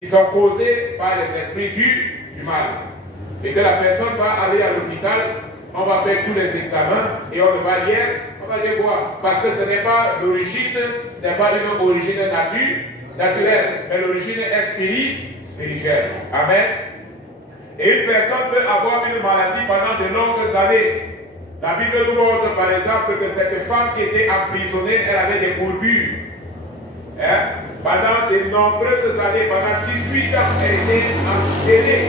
qui sont causés par les esprits du mal. Et que la personne va aller à l'hôpital, on va faire tous les examens et on va les voir. Parce que ce n'est pas l'origine, n'est pas une origine naturelle, mais l'origine est spirituelle. Amen. Et une personne peut avoir une maladie pendant de longues années. La Bible nous montre par exemple que cette femme qui était emprisonnée, elle avait des courbures. Hein? Pendant de nombreuses années, pendant 18 ans, elle était enchaînée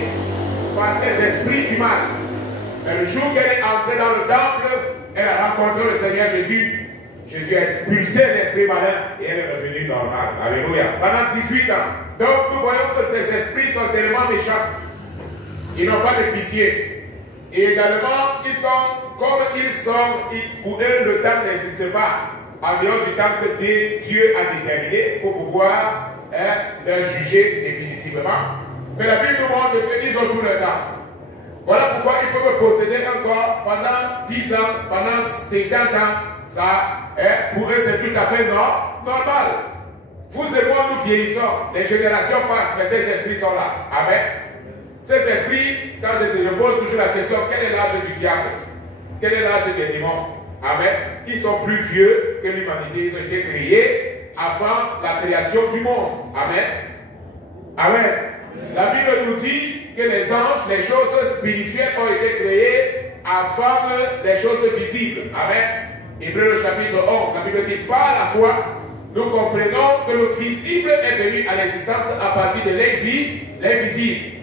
par ces esprits du mal. Mais le jour qu'elle est entrée dans le temple, elle a rencontré le Seigneur Jésus. Jésus a expulsé l'esprit malin et elle est revenue normale. Alléluia. Pendant 18 ans. Donc nous voyons que ces esprits sont tellement méchants. Ils n'ont pas de pitié. Et également, ils sont comme ils sont. Pour eux, le temps n'existe pas. En dehors du temps que Dieu a déterminé pour pouvoir les juger définitivement. Mais la Bible nous montre qu'ils ont tout le temps. Voilà pourquoi ils peuvent posséder un corps pendant 10 ans, pendant 50 ans. Ça, pour eux, c'est tout à fait normal. Vous et moi, nous vieillissons. Les générations passent, mais ces esprits sont là. Amen. Ces esprits, quand je te pose toujours la question, quel est l'âge du diable? Quel est l'âge des démons? Amen. Ils sont plus vieux que l'humanité. Ils ont été créés avant la création du monde. Amen. Amen. La Bible nous dit que les anges, les choses spirituelles ont été créées avant les choses visibles. Amen. Hébreux le chapitre 11, la Bible dit, par la foi, nous comprenons que le visible est venu à l'existence à partir de l'invisible.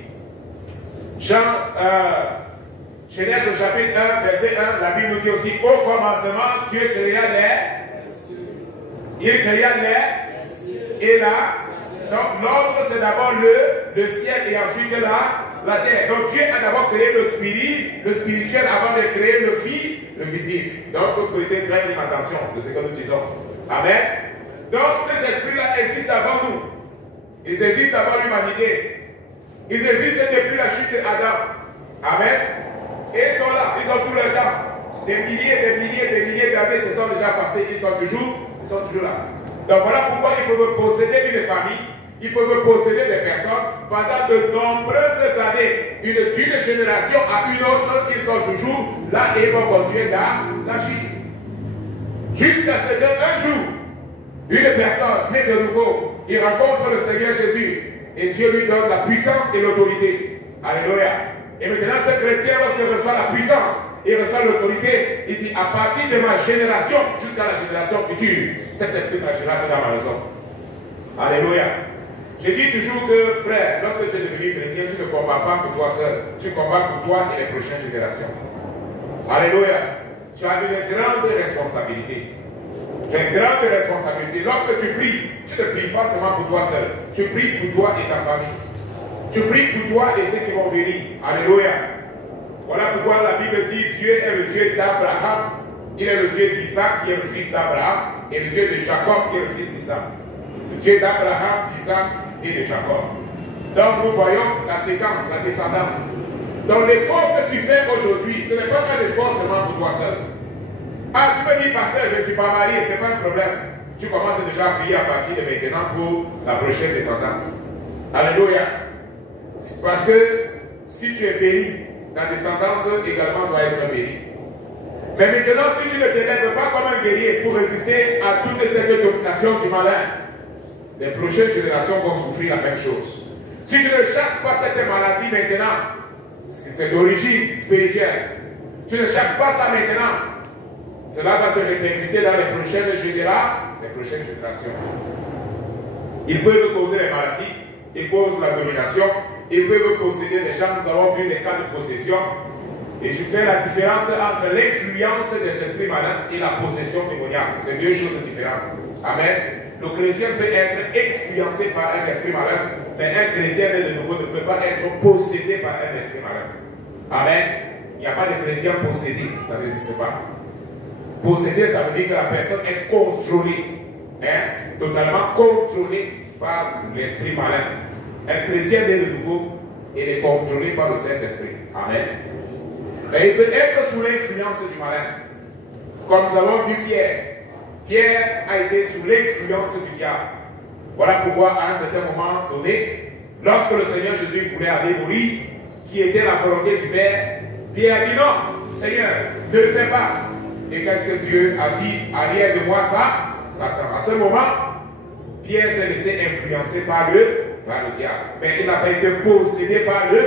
Genèse au chapitre 1, verset 1, la Bible nous dit aussi, au commencement, Dieu créa il créa l'air et là. Donc l'ordre c'est d'abord le ciel et ensuite la terre. Donc Dieu a d'abord créé le spirituel avant de créer le visible. Donc il faut prêter très bien attention de ce que nous disons. Amen. Donc ces esprits-là existent avant nous. Ils existent avant l'humanité. Ils existent depuis la chute d'Adam. Amen. Et ils sont là, ils ont tout le temps. Des milliers d'années se sont déjà passées, ils sont toujours là. Donc voilà pourquoi ils peuvent posséder une famille, ils peuvent posséder des personnes pendant de nombreuses années, d'une génération à une autre, ils sont toujours là et ils vont continuer d'agir. Jusqu'à ce qu'un jour, une personne née de nouveau, il rencontre le Seigneur Jésus et Dieu lui donne la puissance et l'autorité. Alléluia. Et maintenant, ce chrétien, lorsqu'il reçoit la puissance, il reçoit l'autorité, il dit, à partir de ma génération jusqu'à la génération future, cet esprit n'agira que dans ma maison. Alléluia. Je dis toujours que, frère, lorsque tu es devenu chrétien, tu ne combats pas pour toi seul. Tu combats pour toi et les prochaines générations. Alléluia. Tu as une grande responsabilité. Tu as une grande responsabilité. Lorsque tu pries, tu ne pries pas seulement pour toi seul. Tu pries pour toi et ta famille. Tu pries pour toi et ceux qui vont venir. Alléluia. Voilà pourquoi la Bible dit Dieu est le Dieu d'Abraham, il est le Dieu d'Isaac qui est le fils d'Abraham et le Dieu de Jacob qui est le fils d'Isaac. Le Dieu d'Abraham, d'Isaac et de Jacob. Donc nous voyons la séquence, la descendance. Donc l'effort que tu fais aujourd'hui, ce n'est pas un effort seulement pour toi seul. Ah, tu peux dire, pasteur, je ne suis pas marié, ce n'est pas un problème. Tu commences déjà à prier à partir de maintenant pour la prochaine descendance. Alléluia. Parce que si tu es béni, ta descendance également doit être bénie. Mais maintenant, si tu ne te lèves pas comme un guerrier pour résister à toute cette domination du malin, les prochaines générations vont souffrir la même chose. Si tu ne chasses pas cette maladie maintenant, si c'est d'origine spirituelle, tu ne chasses pas ça maintenant, cela va se répercuter dans les prochaines générations. Ils peuvent causer les maladies, ils causent la domination, ils peuvent posséder des gens. Nous avons vu des cas de possession. Et je fais la différence entre l'influence des esprits malins et la possession démoniaque. C'est deux choses différentes. Amen. Le chrétien peut être influencé par un esprit malin, mais un chrétien de nouveau ne peut pas être possédé par un esprit malin. Amen. Il n'y a pas de chrétien possédé, ça n'existe pas. Possédé, ça veut dire que la personne est contrôlée, totalement contrôlée par l'esprit malin. Un chrétien né de nouveau, il est contrôlé par le Saint-Esprit. Amen. Et il peut être sous l'influence du malin. Comme nous avons vu Pierre. Pierre a été sous l'influence du diable. Voilà pourquoi, à un certain moment donné, lorsque le Seigneur Jésus voulait aller mourir, qui était la volonté du Père, Pierre a dit non, Seigneur, ne le fais pas. Et qu'est-ce que Dieu a dit? Arrière de moi ça, Satan. À ce moment, Pierre s'est laissé influencer par le diable. Mais il n'a pas été possédé par le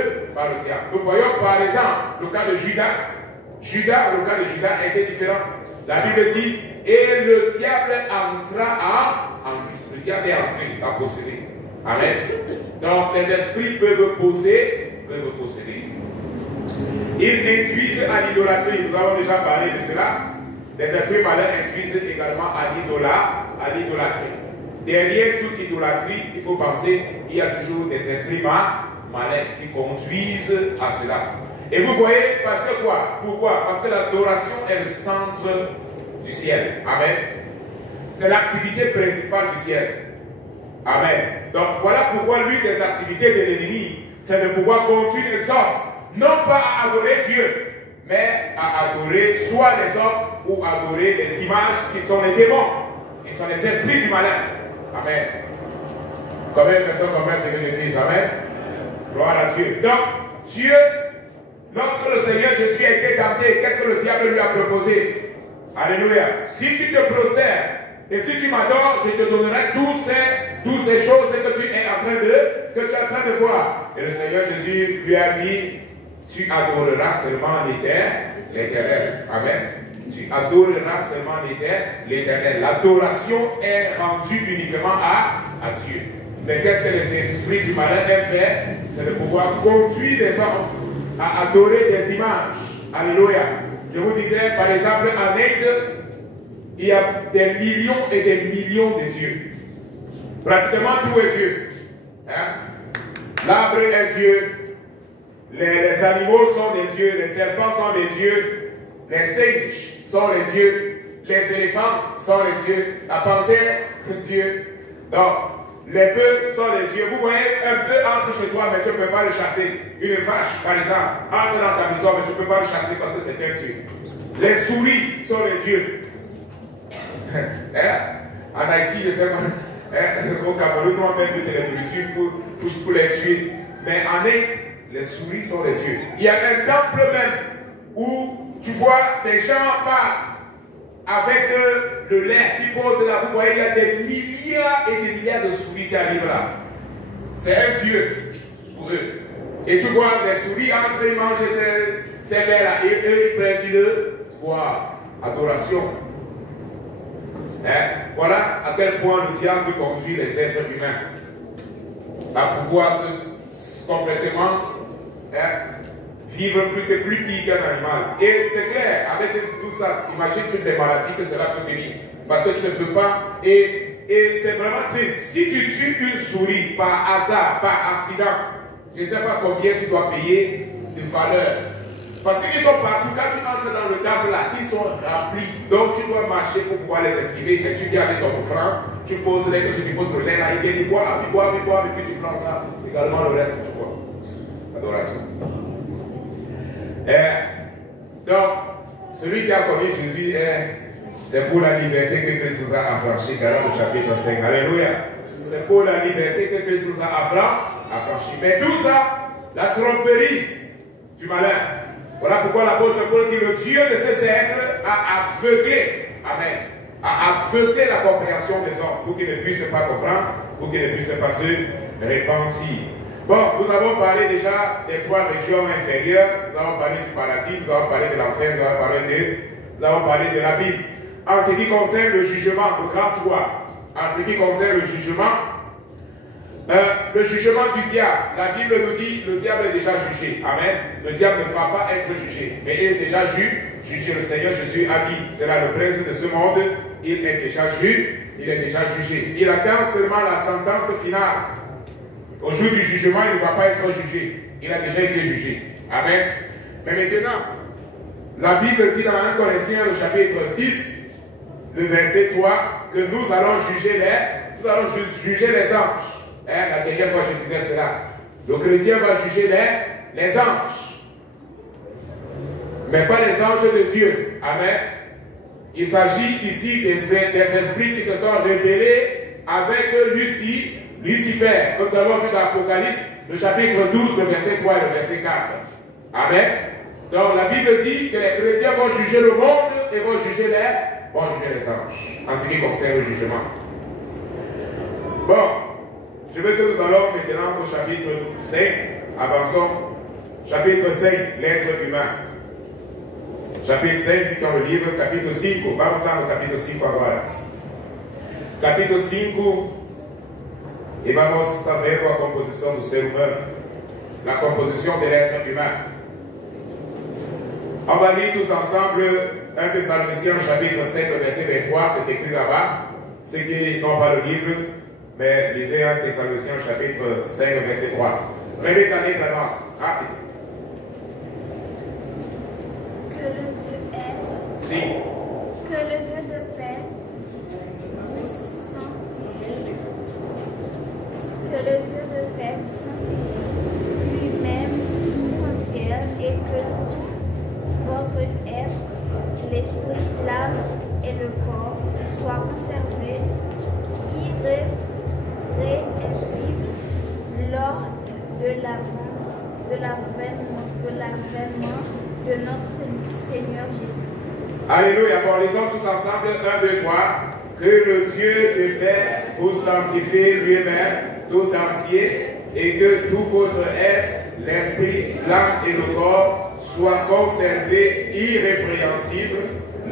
diable. Nous voyons par exemple le cas de Judas. Le cas de Judas était différent. La Bible dit, et le diable entra en lui. Le diable est entré, il a possédé. Amen. Donc les esprits peuvent posséder. Ils induisent à l'idolâtrie. Nous avons déjà parlé de cela. Les esprits malins induisent également à l'idolâtrie. Derrière toute idolâtrie, il faut penser, il y a toujours des esprits malins qui conduisent à cela. Et vous voyez, parce que quoi? Pourquoi? Parce que l'adoration est le centre du ciel. Amen. C'est l'activité principale du ciel. Amen. Donc voilà pourquoi l'une des activités de l'ennemi, c'est de pouvoir conduire les hommes, non pas à adorer Dieu, mais à adorer soit les hommes ou adorer les images qui sont les démons, qui sont les esprits du malin. Amen. Combien de personnes comprennent ce que je dis? Amen. Gloire à Dieu. Donc, Dieu, lorsque le Seigneur Jésus a été tenté, qu'est-ce que le diable lui a proposé? Alléluia. Si tu te prosternes et si tu m'adores, je te donnerai toutes ces choses que tu es en train de voir. Et le Seigneur Jésus lui a dit, tu adoreras seulement l'Éternel. Amen. Tu adoreras seulement l'Éternel. L'adoration est rendue uniquement à Dieu. Mais qu'est-ce que les esprits du malin aiment faire? C'est de pouvoir conduire les hommes à adorer des images. Alléluia. Je vous disais, par exemple, en Inde, il y a des millions et des millions de dieux. Pratiquement tout est Dieu. Hein? L'arbre est Dieu. Les animaux sont des dieux. Les serpents sont des dieux. Les singes sont les dieux. Les éléphants sont les dieux. La panthère, c'est Dieu. Donc, les bœufs sont les dieux. Vous voyez, un bœuf entre chez toi, mais tu ne peux pas le chasser. Une vache, par exemple, entre dans ta maison, mais tu ne peux pas le chasser parce que c'est un dieu. Les souris sont les dieux. En Haïti, je sais pas, au Cameroun, nous on fait de la nourriture pour les tuer. Mais en Inde, les souris sont les dieux. Il y a un temple même où tu vois des gens partent avec le lait qui pose là. Vous voyez, il y a des milliards et des milliards de souris qui arrivent là. C'est un dieu pour eux. Et tu vois, les souris entrent, ils mangent ces laits là. Et eux, ils prennent le boire. Adoration. Hein? Voilà à quel point le diable conduit les êtres humains à pouvoir complètement vivre plus pire qu'un animal. Et c'est clair, avec tout ça, imagine toutes les maladies que cela peut venir. Parce que tu ne peux pas. Et c'est vraiment triste. Si tu tues une souris par hasard, par accident, je ne sais pas combien tu dois payer de valeur. Parce qu'ils sont partout. Quand tu entres dans le temple là, ils sont remplis. Donc tu dois marcher pour pouvoir les esquiver. Et tu viens avec ton offrande, tu poses les que tu déposes le lait là, il vient, il boit, et puis tu prends ça. Également le reste, tu bois. Adoration. Donc, celui qui a connu Jésus, c'est pour la liberté que Christ nous a affranchis. Galates chapitre 5. Alléluia. C'est pour la liberté que Christ nous a affranchis. Mais tout ça, la tromperie du malin. Voilà pourquoi l'apôtre Paul dit, le Dieu de ces siècles a aveuglé, amen, a aveuglé la compréhension des hommes pour qu'ils ne puissent pas comprendre, pour qu'ils ne puissent pas se repentir. Bon, nous avons parlé déjà des trois régions inférieures, nous avons parlé du paradis, nous avons parlé de l'enfer, nous avons parlé de la Bible. En ce qui concerne le jugement, le grand 3, en ce qui concerne le jugement du diable, la Bible nous dit le diable est déjà jugé. Amen. Le diable ne va pas être jugé, mais il est déjà jugé. Le Seigneur Jésus a dit, c'est là le prince de ce monde, il est déjà jugé. Il attend seulement la sentence finale. Au jour du jugement, il ne va pas être jugé. Il a déjà été jugé. Amen. Mais maintenant, la Bible dit dans 1 Corinthiens, le chapitre 6, le verset 3, que nous allons juger les anges. La dernière fois, je disais cela. Le chrétien va juger les anges. Mais pas les anges de Dieu. Amen. Il s'agit ici des esprits qui se sont rebellés avec Lucifer, comme nous avons vu dans l'Apocalypse, le chapitre 12, le verset 3 et le verset 4. Amen. Donc la Bible dit que les chrétiens vont juger le monde et vont juger les anges, en ce qui concerne le jugement. Bon, je veux que nous allons maintenant au chapitre 5. Avançons. Chapitre 5, l'être humain. Chapitre 5, c'est dans le livre, capítulo 5. Vamos lá no capítulo 5 agora. Capítulo 5, e vamos estar vendo a composição do ser humano, la composition de l'être humain. On va lire tous ensemble 1 Thessaloniciens chapitre 5, verset 23, c'est écrit là-bas. Ceux qui n'ont pas le livre, mais lisez 1 Thessaloniciens chapitre 5, verset 3. Prenez ta lettre d'annonce, rapide. Que le Dieu est, Si. que le Dieu de paix vous sanctifie, que le Dieu de paix vous sanctifie lui-même tout entière et que tout votre être, l'esprit, l'âme et le corps soient conservés irrépressibles lors de l'avènement de notre Seigneur Jésus. Alléluia. Bon, lisons tous ensemble. 1, 2, 3. Que le Dieu de paix vous sanctifie lui-même tout entier et que tout votre être, l'esprit, l'âme et le corps soient conservés irrépréhensibles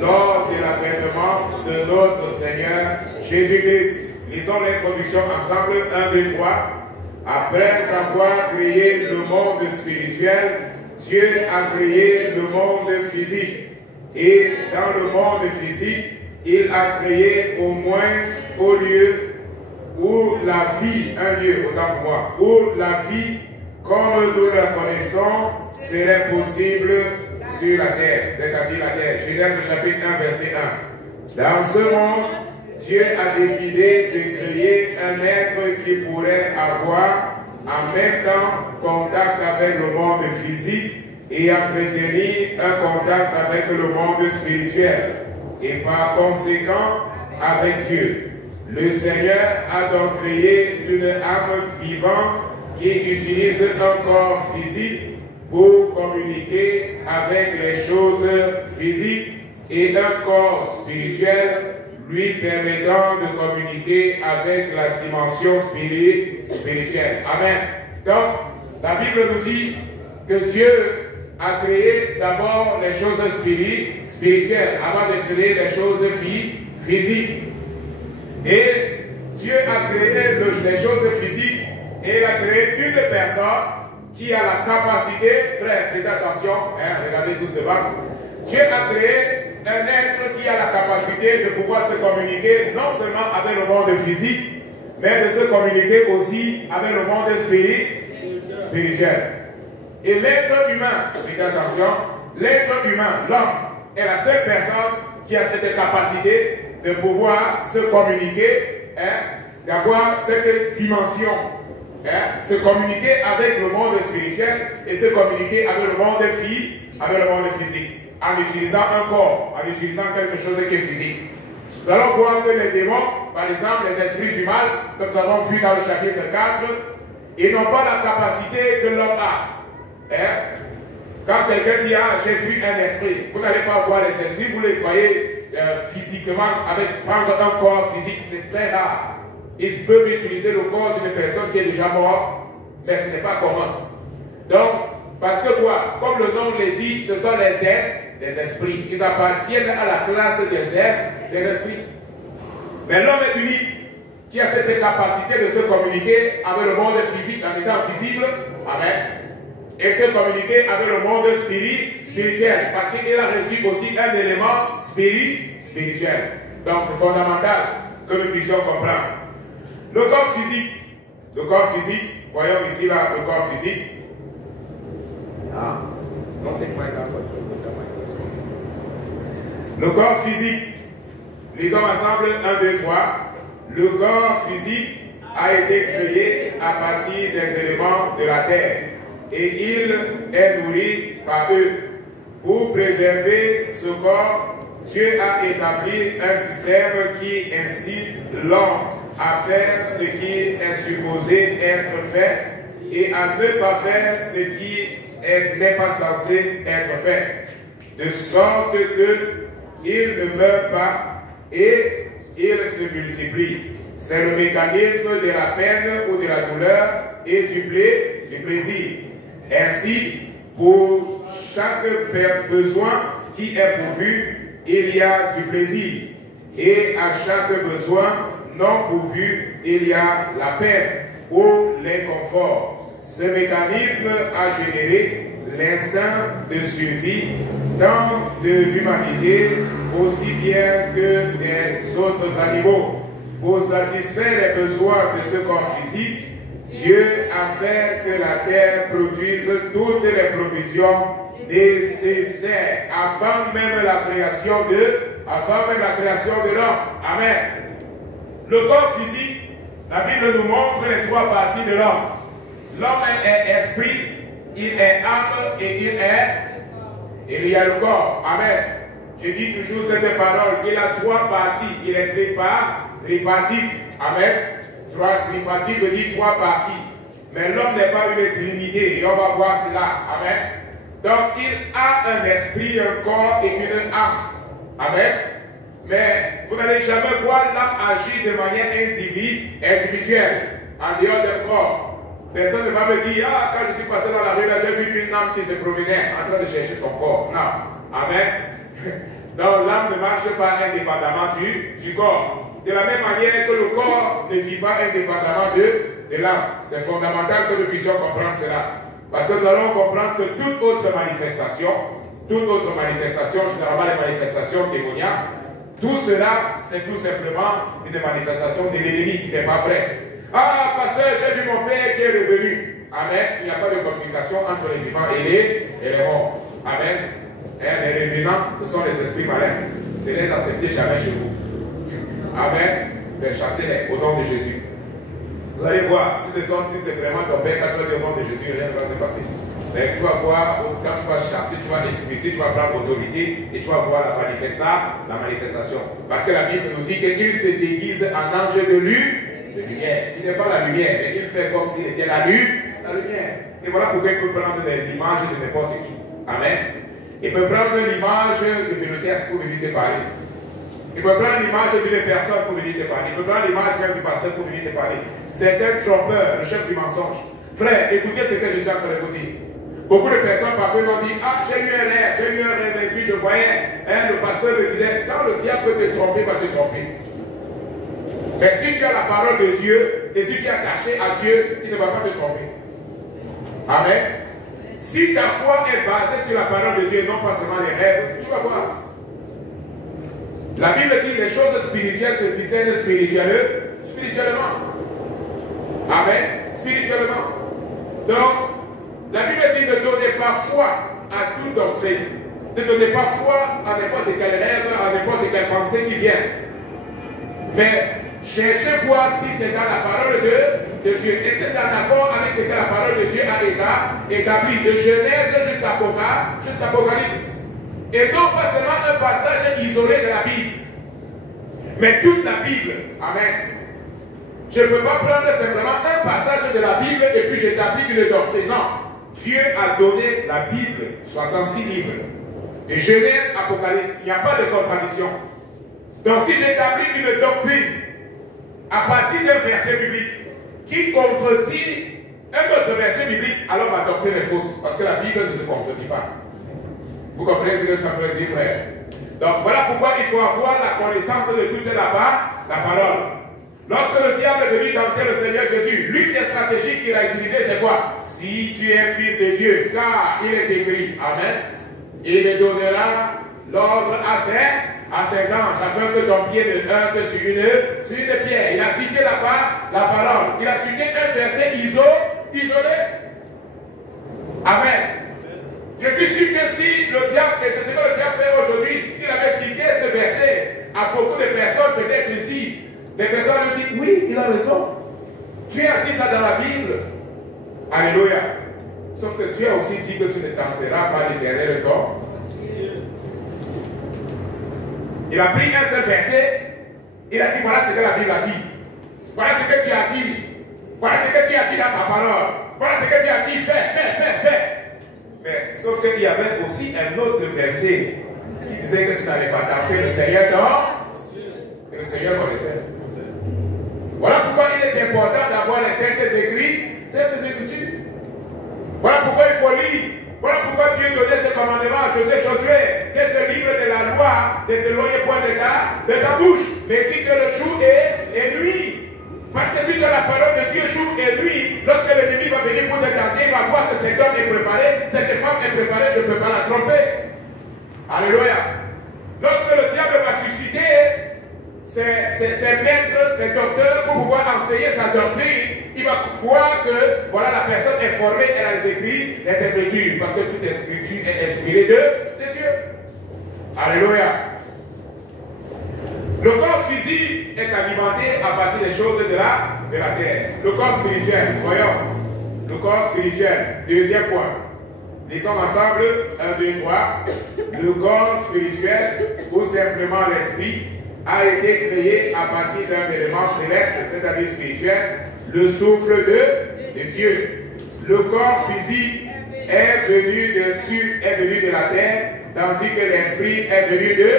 lors de l'avènement de notre Seigneur Jésus-Christ. Lisons l'introduction ensemble. 1, 2, 3. Après avoir créé le monde spirituel, Dieu a créé le monde physique. Et dans le monde physique, il a créé au moins au lieu où la vie, un lieu, autant pour moi, où la vie, comme nous la connaissons, serait possible sur la terre. C'est-à-dire la terre. Genèse chapitre 1, verset 1. Dans ce monde, Dieu a décidé de créer un être qui pourrait avoir en même temps contact avec le monde physique et entretenir un contact avec le monde spirituel et par conséquent avec Dieu. Le Seigneur a donc créé une âme vivante qui utilise un corps physique pour communiquer avec les choses physiques et un corps spirituel lui permettant de communiquer avec la dimension spirituelle. Amen. Donc, la Bible nous dit que Dieu a créé d'abord les choses spirituelles avant de créer les choses physiques. Et Dieu a créé les choses physiques et il a créé une personne qui a la capacité, frère, faites attention, hein, regardez tous devant. Dieu a créé un être qui a la capacité de pouvoir se communiquer non seulement avec le monde physique, mais de se communiquer aussi avec le monde spirituel. Et l'être humain, faites attention, l'être humain, l'homme, est la seule personne qui a cette capacité de pouvoir se communiquer, hein, d'avoir cette dimension, hein, se communiquer avec le monde spirituel et se communiquer avec le monde physique. En utilisant un corps, en utilisant quelque chose qui est physique. Nous allons voir que les démons, par exemple les esprits du mal, comme nous avons vu dans le chapitre 4, ils n'ont pas la capacité que l'homme a. Hein? Quand quelqu'un dit, ah, j'ai vu un esprit, vous n'allez pas voir les esprits, vous les voyez physiquement, avec prendre un corps physique, c'est très rare. Ils peuvent utiliser le corps d'une personne qui est déjà morte, mais ce n'est pas commun. Donc, parce que quoi? Comme le nom le dit, ce sont les esprits. Ils appartiennent à la classe des esprits. Mais l'homme est unique, qui a cette capacité de se communiquer avec le monde physique, en étant visible, amen, et se communiquer avec le monde spirituel, parce qu'il a reçu aussi un élément spirituel. Donc c'est fondamental que nous puissions comprendre. Le corps physique, voyons ici là, le corps physique. Le corps physique, lisons ensemble 1, 2, 3. Le corps physique a été créé à partir des éléments de la terre et il est nourri par eux. Pour préserver ce corps, Dieu a établi un système qui incite l'homme à faire ce qui est supposé être fait et à ne pas faire ce qui n'est pas censé être fait, de sorte qu'il ne meurt pas et il se multiplie. C'est le mécanisme de la peine ou de la douleur et du plaisir. Ainsi, pour chaque besoin qui est pourvu, il y a du plaisir. Et à chaque besoin non pourvu, il y a la peine ou l'inconfort. Ce mécanisme a généré l'instinct de survie tant de l'humanité aussi bien que des autres animaux. Pour satisfaire les besoins de ce corps physique, Dieu a fait que la terre produise toutes les provisions nécessaires avant même la création de l'homme. Amen. Le corps physique, la Bible nous montre les trois parties de l'homme. L'homme est esprit, il est âme et il y a le corps. Amen. Je dis toujours cette parole. Il a trois parties. Il est tripartite. Amen. Tripartite veut dire trois parties. Mais l'homme n'est pas une trinité. Et on va voir cela. Amen. Donc il a un esprit, un corps et une âme. Amen. Mais vous n'allez jamais voir l'âme agir de manière individuelle, en dehors du corps. Personne ne va me dire, ah, quand je suis passé dans la rue, là, j'ai vu une âme qui se promenait en train de chercher son corps. Non. Amen. Donc l'âme ne marche pas indépendamment du corps. De la même manière que le corps ne vit pas indépendamment de l'âme. C'est fondamental que nous puissions comprendre cela. Parce que nous allons comprendre que toute autre manifestation, généralement les manifestations démoniaques, tout cela, c'est tout simplement une manifestation de l'ennemi qui n'est pas vrai. Ah, pasteur, j'ai vu mon père qui est revenu. Amen. Il n'y a pas de communication entre les vivants et les morts. Amen. Et les revenants, ce sont les esprits malins. Ne les acceptez jamais chez vous. Amen. Mais chassez-les au nom de Jésus. Vous allez voir, si c'est vraiment ton père, quand tu vas dire au nom de Jésus, rien ne va se passer. Mais tu vas voir, quand tu vas chasser, tu vas expulser, tu vas prendre autorité et tu vas voir la manifestation. Parce que la Bible nous dit qu'il se déguise en ange de lumière. Il n'est pas la lumière, mais il fait comme s'il était la lumière. Et voilà pourquoi il peut prendre l'image de n'importe qui. Amen. Il peut prendre l'image de Pélothèse pour venir te parler. Il peut prendre l'image d'une personne pour venir te parler. Il peut prendre l'image même du pasteur pour venir te parler. C'est un trompeur, le chef du mensonge. Frère, écoutez ce que je suis en train de vous dire. Beaucoup de personnes parfois m'ont dit, ah, j'ai eu un rêve, et puis je voyais, le pasteur me disait, quand le diable peut te tromper, va te tromper. Mais si tu as la parole de Dieu, et si tu es attaché à Dieu, il ne va pas te tromper. Amen. Si ta foi est basée sur la parole de Dieu, non pas seulement les rêves, tu vas voir. La Bible dit que les choses spirituelles se discernent spirituellement. Amen. Spirituellement. Donc, la Bible dit ne donnez pas foi à toute doctrine. Ne donnez pas foi à n'importe quel rêve, à n'importe quelle pensée qui vient. Mais cherchez voir si c'est dans la parole de Dieu. Est-ce que c'est en accord avec ce que la parole de Dieu a établi de Genèse jusqu'à Apocalypse? Et non pas seulement un passage isolé de la Bible, mais toute la Bible. Amen. Je ne peux pas prendre simplement un passage de la Bible et puis j'établis une doctrine. Non. Dieu a donné la Bible, 66 livres. De Genèse, Apocalypse. Il n'y a pas de contradiction. Donc si j'établis une doctrine à partir d'un verset biblique qui contredit un autre verset biblique, alors ma doctrine est fausse. Parce que la Bible ne se contredit pas. Vous comprenez ce que je suis en train de dire, frère? Donc voilà pourquoi il faut avoir la connaissance de toute la parole. Lorsque le diable est venu tenter le Seigneur Jésus, l'une des stratégies qu'il a utilisées, c'est quoi? Si tu es fils de Dieu, car il est écrit, Amen, il donnera l'ordre à ses anges, afin que ton pied ne heurte sur une pierre. Il a cité la parole. Il a cité un verset isolé. Amen. Je suis sûr que si le diable, et c'est ce que le diable fait aujourd'hui, s'il avait cité ce verset à beaucoup de personnes, peut-être ici, les personnes lui disent, oui, il a raison. Dieu a dit ça dans la Bible. Alléluia. Sauf que Dieu a aussi dit que tu ne tenteras pas l'Éternel ton. Il a pris un seul verset, il a dit, voilà ce que la Bible a dit. Voilà ce que tu as dit. Voilà ce que tu as dit dans sa parole. Voilà ce que tu as dit. Fais. Mais sauf qu'il y avait aussi un autre verset qui disait que tu n'allais pas taper le Seigneur dans. Et le Seigneur connaissait. Voilà pourquoi il est important d'avoir les Saintes Écritures. Voilà pourquoi il faut lire. Voilà pourquoi Dieu donnait ce commandement à Josué, que ce livre de la loi ne s'éloigne point de ta bouche, mais dit que le jour et nuit. Parce que si tu as la parole de Dieu jour et nuit, lorsque l'ennemi va venir pour te tenter, il va voir que cet homme est préparé, cette femme est préparée, je ne peux pas la tromper. Alléluia. Lorsque le diable va susciter ses maîtres, ses docteurs pour pouvoir enseigner sa doctrine, il va voir que voilà, la personne est formée, elle a les Écritures, parce que toute Écriture est inspirée de Dieu. Alléluia. Le corps physique est alimenté à partir des choses de la terre. Le corps spirituel, voyons. Le corps spirituel, deuxième point. Lisons ensemble, 1, 2, 3. Le corps spirituel, ou simplement l'esprit, a été créé à partir d'un élément céleste, c'est-à-dire spirituel, le souffle de Dieu. Le corps physique est venu de la terre, tandis que l'esprit est venu de.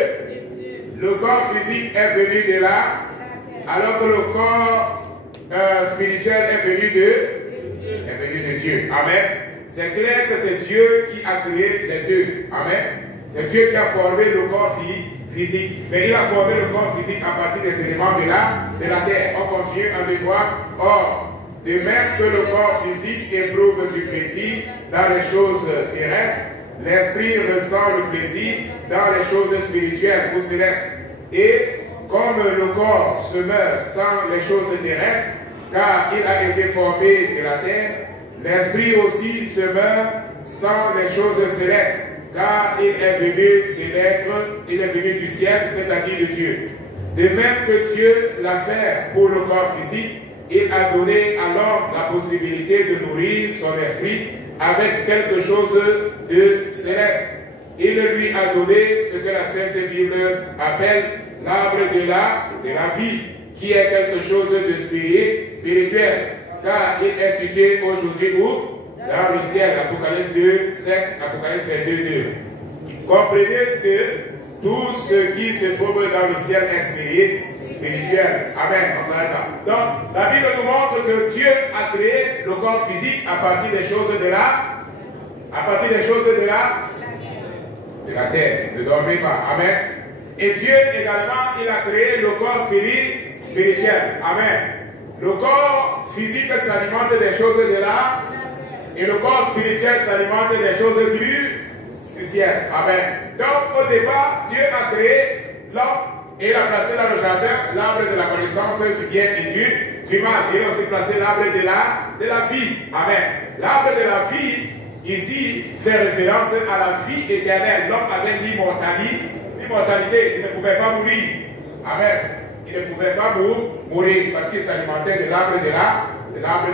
Le corps physique est venu de là, alors que le corps spirituel est venu de Dieu. Amen. C'est clair que c'est Dieu qui a créé les deux. Amen. C'est Dieu qui a formé le corps physique. Mais il a formé le corps physique à partir des éléments de la terre. On continue, 1, 2, 3. Or, de même que le corps physique éprouve du plaisir dans les choses terrestres, l'esprit ressent le plaisir dans les choses spirituelles ou célestes. Et comme le corps se meurt sans les choses terrestres, car il a été formé de la terre, l'esprit aussi se meurt sans les choses célestes, car il est venu de l'être, il est venu du ciel, c'est-à-dire de Dieu. De même que Dieu l'a fait pour le corps physique, il a donné à l'homme la possibilité de nourrir son esprit avec quelque chose de céleste. Il lui a donné ce que la Sainte Bible appelle l'arbre de la vie, qui est quelque chose de spirituel, car il est situé aujourd'hui où? Dans le ciel, Apocalypse 2, 5, Apocalypse 22, 2. Comprenez que tout ce qui se trouve dans le ciel est spirituel. Amen. On s'arrête là. Donc, la Bible nous montre que Dieu a créé le corps physique à partir des choses de la terre. Ne dormez pas. Amen. Et Dieu également, il a créé le corps spirituel. Amen. Le corps physique s'alimente des choses de là, et le corps spirituel s'alimente des choses du ciel. Amen. Donc, au départ, Dieu a créé l'homme et il a placé dans le jardin l'arbre de la connaissance du bien et du mal. Il a aussi placé l'arbre de la vie. Amen. L'arbre de la vie, ici, fait référence à la vie éternelle. L'homme avait l'immortalité, il ne pouvait pas mourir. Amen. Il ne pouvait pas mourir parce qu'il s'alimentait de l'arbre de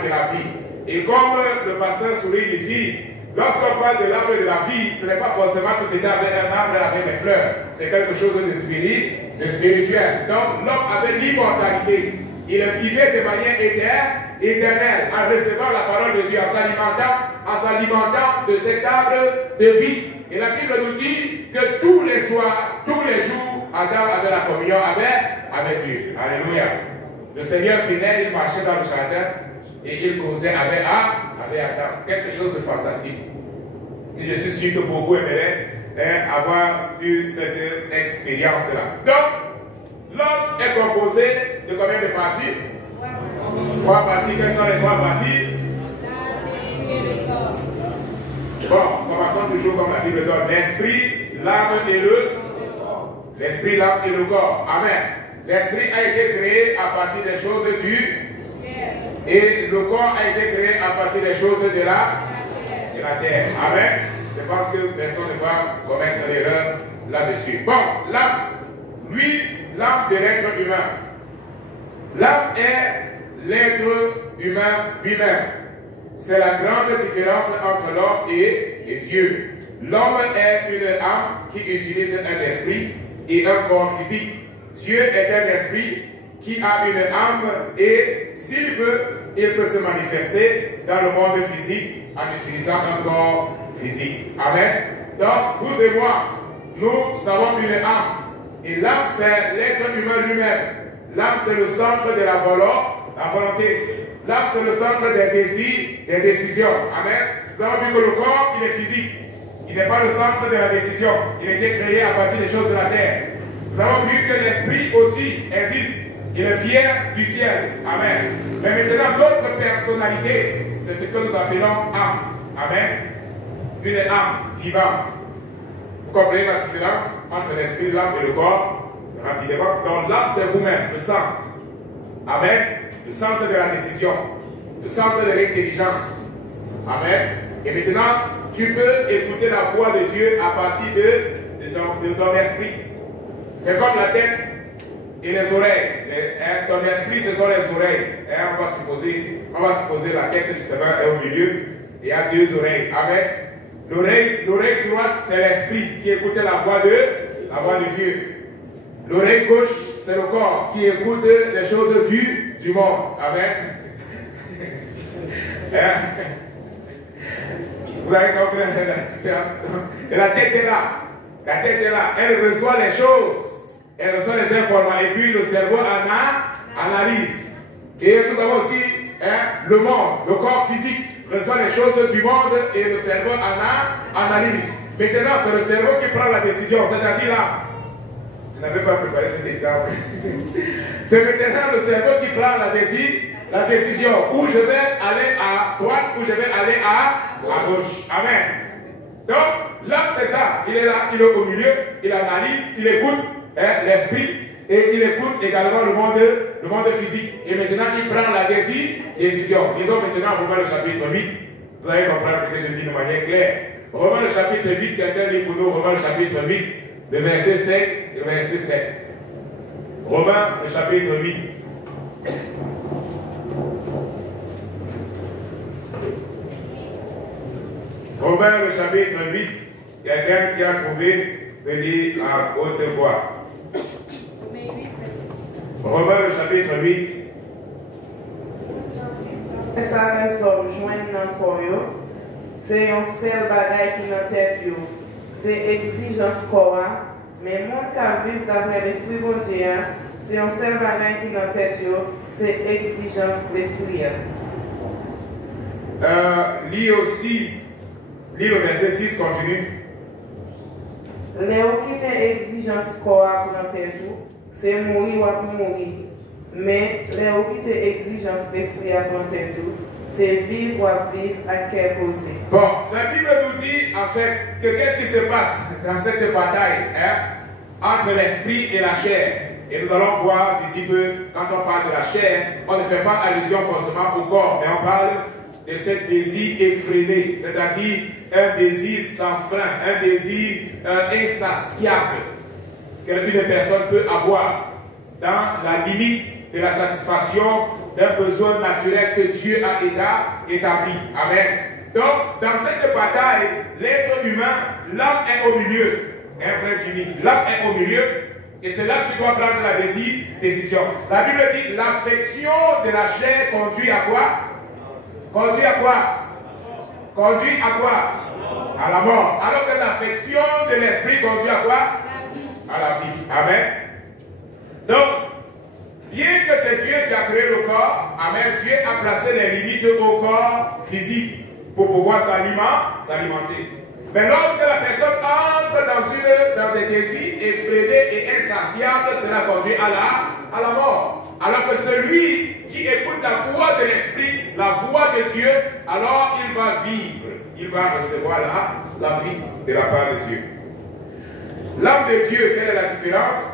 la vie. Et comme le pasteur souligne ici, lorsqu'on parle de l'arbre de la vie, ce n'est pas forcément que c'était un arbre avec des fleurs. C'est quelque chose de spirituel. Donc l'homme avait l'immortalité. Il vivait de manière éternelle, en recevant la parole de Dieu, en s'alimentant de cet arbre de vie. Et la Bible nous dit que tous les soirs, tous les jours, Adam avait la communion avec Dieu. Alléluia. Le Seigneur venait, il marchait dans le jardin et il causait avec Adam. Quelque chose de fantastique. Et je suis sûr que beaucoup aimeraient avoir eu cette expérience-là. Donc, l'homme est composé de combien de parties? 3 parties. Quelles sont les 3 parties? Bon, commençons toujours comme la Bible donne. L'esprit, l'âme et le corps. L'esprit, l'âme et le corps. Amen. L'esprit a été créé à partir des choses du ciel. Et le corps a été créé à partir des choses de la terre. Amen. Je pense que personne ne va commettre l'erreur là-dessus. Bon, l'âme, lui, l'âme de l'être humain. L'âme est l'être humain lui-même. C'est la grande différence entre l'homme et Dieu. L'homme est une âme qui utilise un esprit et un corps physique. Dieu est un esprit qui a une âme et s'il veut, il peut se manifester dans le monde physique en utilisant un corps physique. Amen. Donc, vous et moi, nous avons une âme. Et l'âme, c'est l'être humain lui-même. L'âme, c'est le centre de la volonté. L'âme, c'est le centre des désirs, des décisions. Amen. Nous avons vu que le corps, il est physique. Il n'est pas le centre de la décision. Il a été créé à partir des choses de la terre. Nous avons vu que l'esprit aussi existe. Il vient du ciel. Amen. Mais maintenant, notre personnalité, c'est ce que nous appelons âme. Amen. Une âme vivante. Vous comprenez la différence entre l'esprit, l'âme et le corps? Rapidement. Donc l'âme, c'est vous-même, le centre. Amen. Le centre de la décision. Le centre de l'intelligence. Amen. Et maintenant, tu peux écouter la voix de Dieu à partir de ton esprit. C'est comme la tête et les oreilles. Ton esprit, ce sont les oreilles. On va supposer la tête justement est au milieu. Et il y a deux oreilles. Amen. L'oreille droite, c'est l'esprit qui écoute la voix de Dieu. L'oreille gauche, c'est le corps qui écoute les choses du monde. Amen. Vous avez compris la différence? Et la tête est là. La tête est là. Elle reçoit les choses. Elle reçoit les informations. Et puis le cerveau analyse. Et nous avons aussi le monde, le corps physique reçoit les choses du monde et le cerveau analyse. Maintenant, c'est le cerveau qui prend la décision. C'est-à-dire là, je n'avais pas préparé cet exemple. C'est maintenant le cerveau qui prend la décision. Où je vais aller à droite, où je vais aller à gauche. Amen. Donc, l'homme, c'est ça. Il est là, il est au milieu, il analyse, il écoute l'esprit et il écoute également le monde physique. Et maintenant, il prend la décision. Disons maintenant, Romains le chapitre 8. Vous allez comprendre ce que je dis de manière claire. Romains le chapitre 8, quelqu'un lit pour nous Romains le chapitre 8, le verset 5 et le verset 7. Romains le chapitre 8. Romains le chapitre 8, quelqu'un qui a trouvé de lire à haute voix. Romains le chapitre 8. Ça les sommes joints dans le c'est un seul bagage qui dans tête yo. C'est exigence quoi, mais monde qui vivent d'après l'esprit bon Dieu, c'est un seul bagage qui dans tête yo, c'est exigence l'esprit. Lis le verset 6, continue. Les qui ont exigence quoi pour dans tête yo, c'est mourir ou pour mourir. Mais les qui ont exigence l'esprit pour dans tête yo, c'est vivre ou vivre à cœur posé. Bon, la Bible nous dit en fait que qu'est-ce qui se passe dans cette bataille entre l'esprit et la chair. Et nous allons voir d'ici peu, quand on parle de la chair, on ne fait pas allusion forcément au corps, mais on parle de ce désir effréné, c'est-à-dire un désir sans frein, un désir insatiable qu'une personne peut avoir dans la limite de la satisfaction d'un besoin naturel que Dieu a établi. Amen. Donc, dans cette bataille, l'être humain, l'homme est au milieu. Un frère Jimmy, l'homme est au milieu. Et c'est l'homme qui doit prendre la décision. La Bible dit, l'affection de la chair conduit à quoi? Conduit à quoi? Conduit à quoi? À la mort. Alors que l'affection de l'esprit conduit à quoi? À la vie. Amen. Donc, bien que c'est Dieu qui a créé le corps, amen, Dieu a placé les limites au corps physique pour pouvoir s'alimenter. Mais lorsque la personne entre dans des désirs effrénés et insatiables, cela conduit à la mort. Alors que celui qui écoute la voix de l'esprit, la voix de Dieu, alors il va vivre, il va recevoir la vie de la part de Dieu. L'âme de Dieu, quelle est la différence?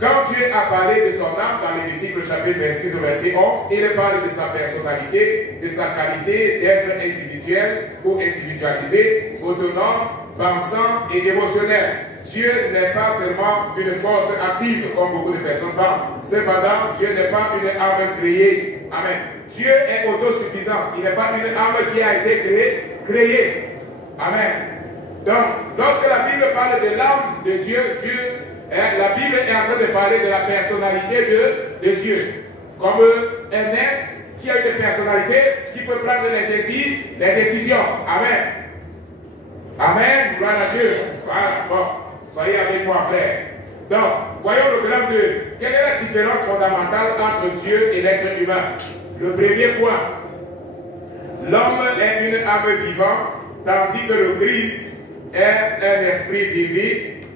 Quand Dieu a parlé de son âme dans Lévitique, le chapitre 26 au verset 11, il parle de sa personnalité, de sa qualité d'être individuel ou individualisé, autonome, pensant et émotionnel. Dieu n'est pas seulement une force active, comme beaucoup de personnes pensent. Cependant, Dieu n'est pas une âme créée. Amen. Dieu est autosuffisant. Il n'est pas une âme qui a été créée. Amen. Donc, lorsque la Bible parle de l'âme de Dieu, Dieu La Bible est en train de parler de la personnalité de Dieu. Comme un être qui a une personnalité, qui peut prendre les décisions. Amen. Amen. Gloire à Dieu. Voilà. Bon, soyez avec moi, frère. Donc, voyons le grand 2. Quelle est la différence fondamentale entre Dieu et l'être humain? Le premier point. L'homme est une âme vivante, tandis que le Christ est un esprit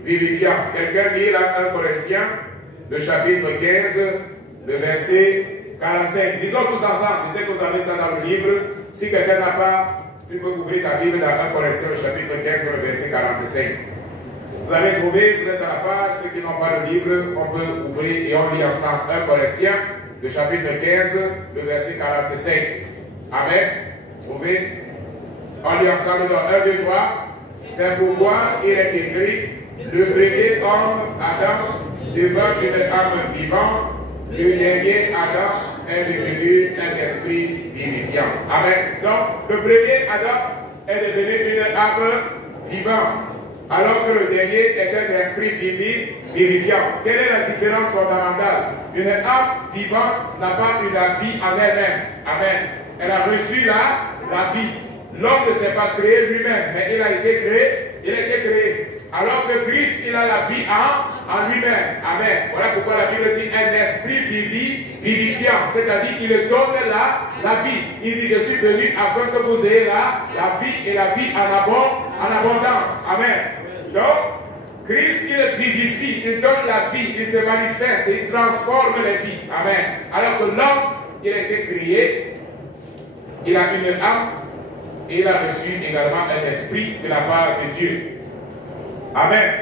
vivifiant. Quelqu'un lit là 1 Corinthiens, le chapitre 15, le verset 45. Lisons tous ensemble. Je sais que vous avez ça dans le livre. Si quelqu'un n'a pas, tu peux ouvrir ta Bible dans 1 Corinthiens, le chapitre 15, le verset 45. Vous avez trouvé, vous êtes à la page. Ceux qui n'ont pas le livre, on peut ouvrir et on lit ensemble 1 Corinthiens, le chapitre 15, le verset 45. Amen. Trouvez. On lit ensemble dans 1, 2, 3. C'est pourquoi il est écrit, le premier homme, Adam, devint une âme vivante, le dernier Adam est devenu un esprit vivifiant. Amen. Donc, le premier Adam est devenu une âme vivante, alors que le dernier est un esprit vivifiant. Quelle est la différence fondamentale? Une âme vivante n'a pas une vie en elle-même. Amen. Elle a reçu la vie. L'homme ne s'est pas créé lui-même, mais il a été créé. Alors que Christ, il a la vie en lui-même. Amen. Voilà pourquoi la Bible dit un esprit vivifiant. C'est-à-dire qu'il donne la vie. Il dit, je suis venu afin que vous ayez la vie et la vie en abondance. Amen. Donc, Christ, il vivifie, il donne la vie, il se manifeste, il transforme les vies. Amen. Alors que l'homme, il a été créé, il a une âme, et il a reçu également un esprit de la part de Dieu. Amen.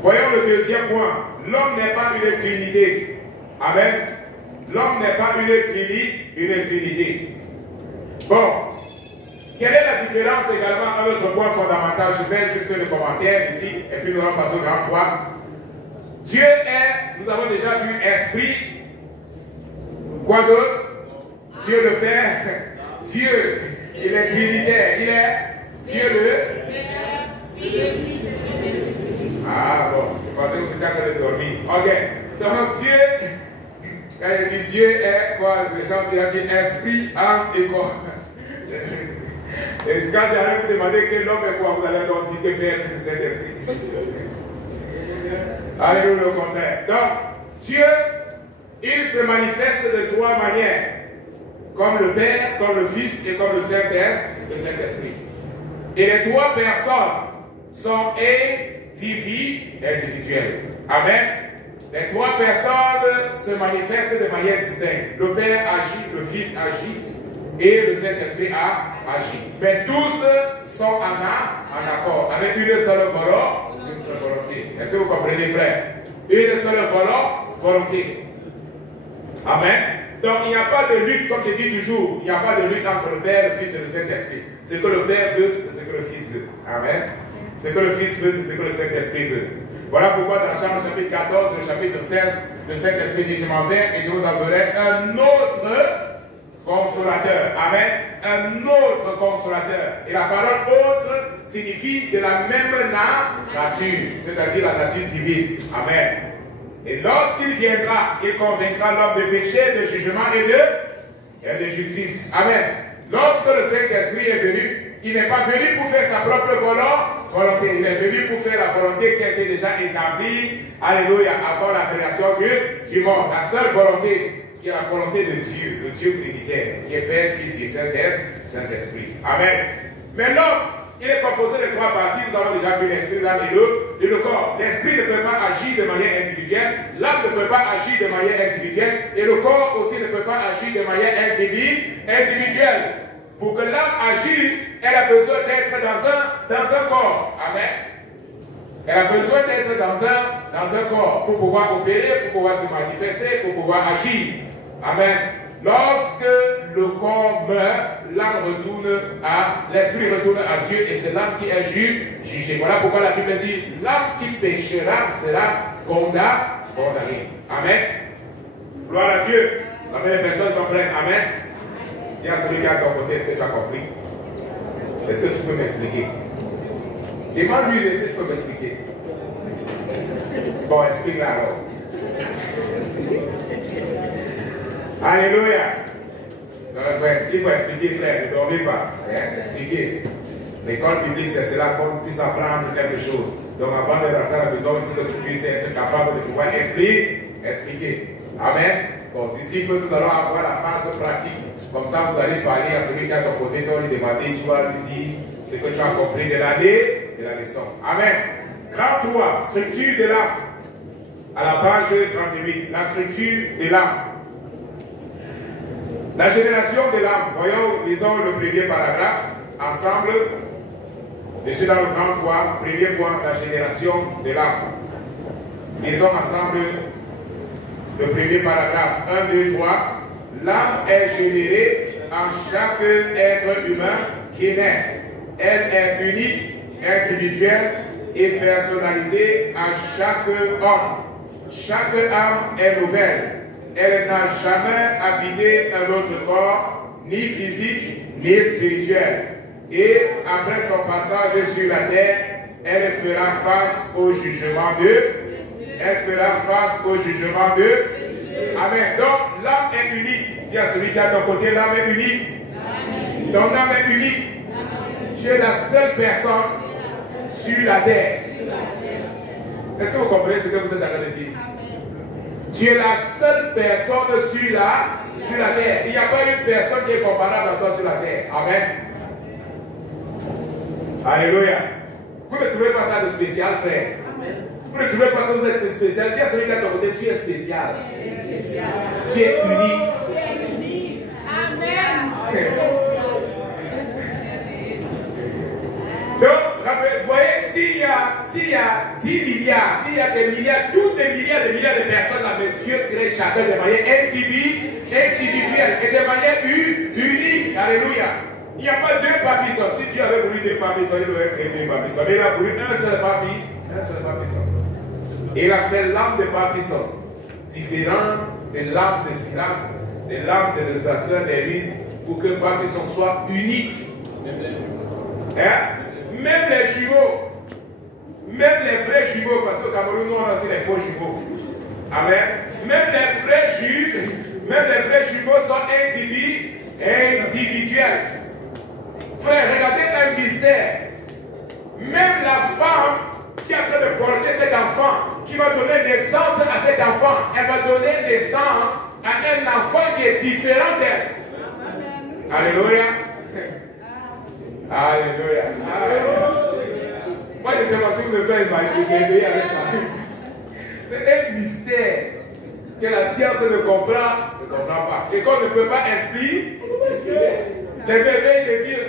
Voyons le deuxième point. L'homme n'est pas une trinité. Amen. L'homme n'est pas une trinité. Bon. Quelle est la différence également à notre point fondamental? Je fais juste le commentaire ici, et puis nous allons passer au grand point. Dieu est, nous avons déjà vu, esprit. Quoi d'autre? Dieu le Père. Dieu, il est trinitaire. Il est Dieu le Fils. Ah bon, je pensais que vous étiez en train de dormir. Ok. Donc Dieu, quand il dit Dieu est quoi? Les gens disent esprit, âme et corps. Et quand j'allais vous demander quel homme est quoi, vous allez donc dire que Père, Fils et Saint-Esprit. Alléluia, le contraire. Donc, Dieu, il se manifeste de trois manières. Comme le Père, comme le Fils et comme le Saint-Esprit. Et les trois personnes sont individuelles. Amen. Les trois personnes se manifestent de manière distincte. Le Père agit, le Fils agit et le Saint-Esprit agit. Mais tous sont en accord, avec une seule volonté. Est-ce que vous comprenez, frère? Une seule volonté. Amen. Donc il n'y a pas de lutte, comme je dis toujours, il n'y a pas de lutte entre le Père, le Fils et le Saint-Esprit. Ce que le Père veut, c'est ce que le Fils veut. Amen. Ce que le Fils veut, c'est ce que le Saint-Esprit veut. Voilà pourquoi dans Jean chapitre 14, le chapitre 16, le Saint-Esprit dit, je m'en vais et je vous enverrai un autre consolateur. Amen. Un autre consolateur. Et la parole autre signifie de la même nature, c'est-à-dire la nature divine. Amen. Et lorsqu'il viendra, il convaincra l'homme de péché, de jugement et de justice. Amen. Lorsque le Saint-Esprit est venu, il n'est pas venu pour faire sa propre volonté. Il est venu pour faire la volonté qui a été déjà établie, alléluia, avant la création du monde. La seule volonté qui est la volonté de Dieu, le Dieu trinitaire, qui est Père, Fils et Saint-Esprit. Amen. Mais l'homme, il est composé de trois parties. Nous avons déjà vu l'esprit, l'âme et le corps. L'esprit ne peut pas agir de manière individuelle. L'âme ne peut pas agir de manière individuelle. Et le corps aussi ne peut pas agir de manière individuelle. Pour que l'âme agisse, elle a besoin d'être dans un corps. Amen. Elle a besoin d'être dans un corps pour pouvoir opérer, pour pouvoir se manifester, pour pouvoir agir. Amen. Lorsque le corps meurt, l'âme retourne l'esprit retourne à Dieu et c'est l'âme qui est jugée. Voilà pourquoi la Bible dit, l'âme qui péchera sera condamnée. Amen. Gloire à Dieu. Amen. Les personnes comprennent. Amen. Dis à celui qui est à ton côté, est-ce que tu as compris? Est-ce que tu peux m'expliquer? Demande-lui, est-ce que tu peux m'expliquer? Bon, explique-la alors. Alléluia. Il faut expliquer, frère, ne dormez pas. Expliquer. L'école biblique, c'est cela qu'on puisse apprendre quelque chose. Donc avant de rentrer à la maison, il faut que tu puisses être capable de pouvoir expliquer. Amen. Bon, d'ici que nous allons avoir la phase pratique. Comme ça, vous allez parler à celui qui est à ton côté, tu vas lui demander, tu vas lui dire ce que tu as compris de la leçon. Amen. Grand 3, structure de l'âme. À la page 38, la structure de l'âme. La génération de l'âme. Voyons, lisons le premier paragraphe ensemble. Je suis dans le grand 3, premier point, la génération de l'âme. Lisons ensemble le premier paragraphe. 1, 2, 3. L'âme est générée en chaque être humain qui naît. Elle est unique, individuelle et personnalisée à chaque homme. Chaque âme est nouvelle. Elle n'a jamais habité un autre corps, ni physique, ni spirituel. Et après son passage sur la terre, elle fera face au jugement de. Elle fera face au jugement de. Amen. Donc l'âme est unique. Dis à celui qui est à ton côté, l'âme est unique. Ton âme est unique. Tu es la seule personne sur la terre. Est-ce que vous comprenez ce que vous êtes en train de dire? Tu es la seule personne sur la terre. Il n'y a pas une personne qui est comparable à toi sur la terre. Amen. Alléluia. Vous ne trouvez pas ça de spécial, frère? Vous ne trouvez pas que vous êtes spécial? Dis à celui qui est à ton côté, tu es spécial. Tu es unique. Amen. Donc, vous voyez, s'il y a 10 milliards, s'il y a des milliards, toutes des milliards de personnes là, mais Dieu crée chacun de manière individuelle et de manière unique. Alléluia. Il n'y a pas deux papissons. Si Dieu avait voulu deux papissons, il aurait créé deux papissons. Mais il a voulu un seul papisson. Et il a fait l'âme de papisson, différente de l'âme de Silas, de l'âme de Zaza, d'Éline, pour que le papisson soit unique. Même les jumeaux, même les vrais jumeaux, parce qu'au Cameroun, nous on a aussi les faux jumeaux. Amen. Même les vrais jumeaux sont individuels. Frère, regardez un mystère. Même la femme qui est en train de porter cet enfant, qui va donner naissance à cet enfant, elle va donner naissance à un enfant qui est différent d'elle. Alléluia. Alléluia. Moi, je ne sais pas si vous ne pouvez pas m'aider avec ça. C'est un mystère que la science ne comprend pas. Et qu'on ne peut pas expliquer. Les bébés de Dieu.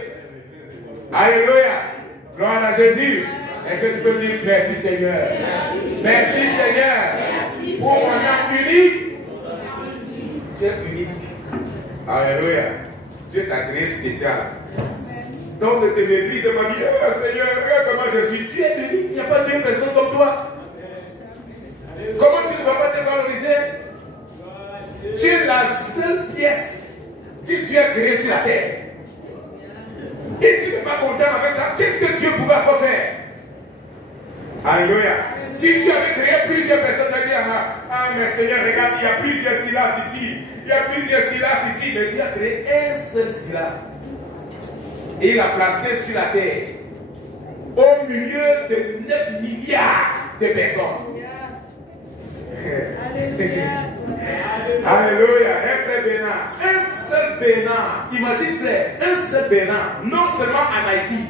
Alléluia. Gloire à Jésus. Est-ce que tu peux dire merci Seigneur? Merci Seigneur. Pour mon âme unique. Tu es unique. Alléluia. Dieu t'a créé spécial. Donc ne te méprise pas dire, oh, Seigneur, regarde comment je suis. Tu es unique, il n'y a pas deux personnes comme toi. Comment tu ne vas pas te valoriser? Tu es la seule pièce que Dieu a créée sur la terre. Et tu n'es pas content avec ça. Qu'est-ce que Dieu pouvait pas faire? Alléluia. Si tu avais créé plusieurs personnes, tu vas dire, ah mais Seigneur, regarde, il y a plusieurs Silas ici. Il y a plusieurs Silas ici. Mais Dieu a créé un seul Silas. Et il l'a placé sur la terre, au milieu de 9 milliards de personnes. Alléluia. Alléluia. Un frère Bénin, un seul Bénin. Imagine frère, un seul Bénin, non seulement en Haïti,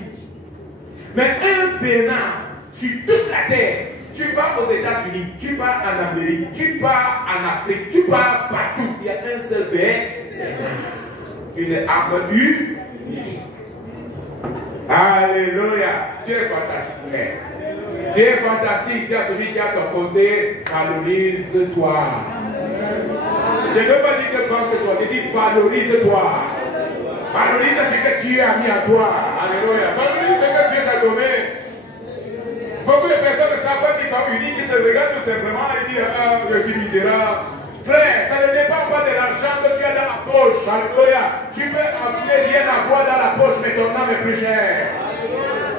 mais un Bénin sur toute la terre. Tu pars aux États-Unis, tu pars en Amérique, tu pars en Afrique, tu pars partout. Il y a un seul Bénin. Une arme unique. Alléluia. Dieu est fantastique, frère. Dieu est fantastique. Dis à celui qui est à ton côté, valorise-toi. Je ne veux pas dire que vante-toi, je dis valorise-toi. Valorise ce que Dieu a mis à toi. Alléluia. Valorise ce que Dieu t'a donné. Beaucoup de personnes ne savent pas qu'ils sont uniques, qui se regardent tout simplement et disent, ah, je suis misérable. Frère, ça ne dépend pas de l'argent que tu as dans la poche. Alléluia. Tu peux enfiler rien à voir dans la poche, mais ton âme est plus chère.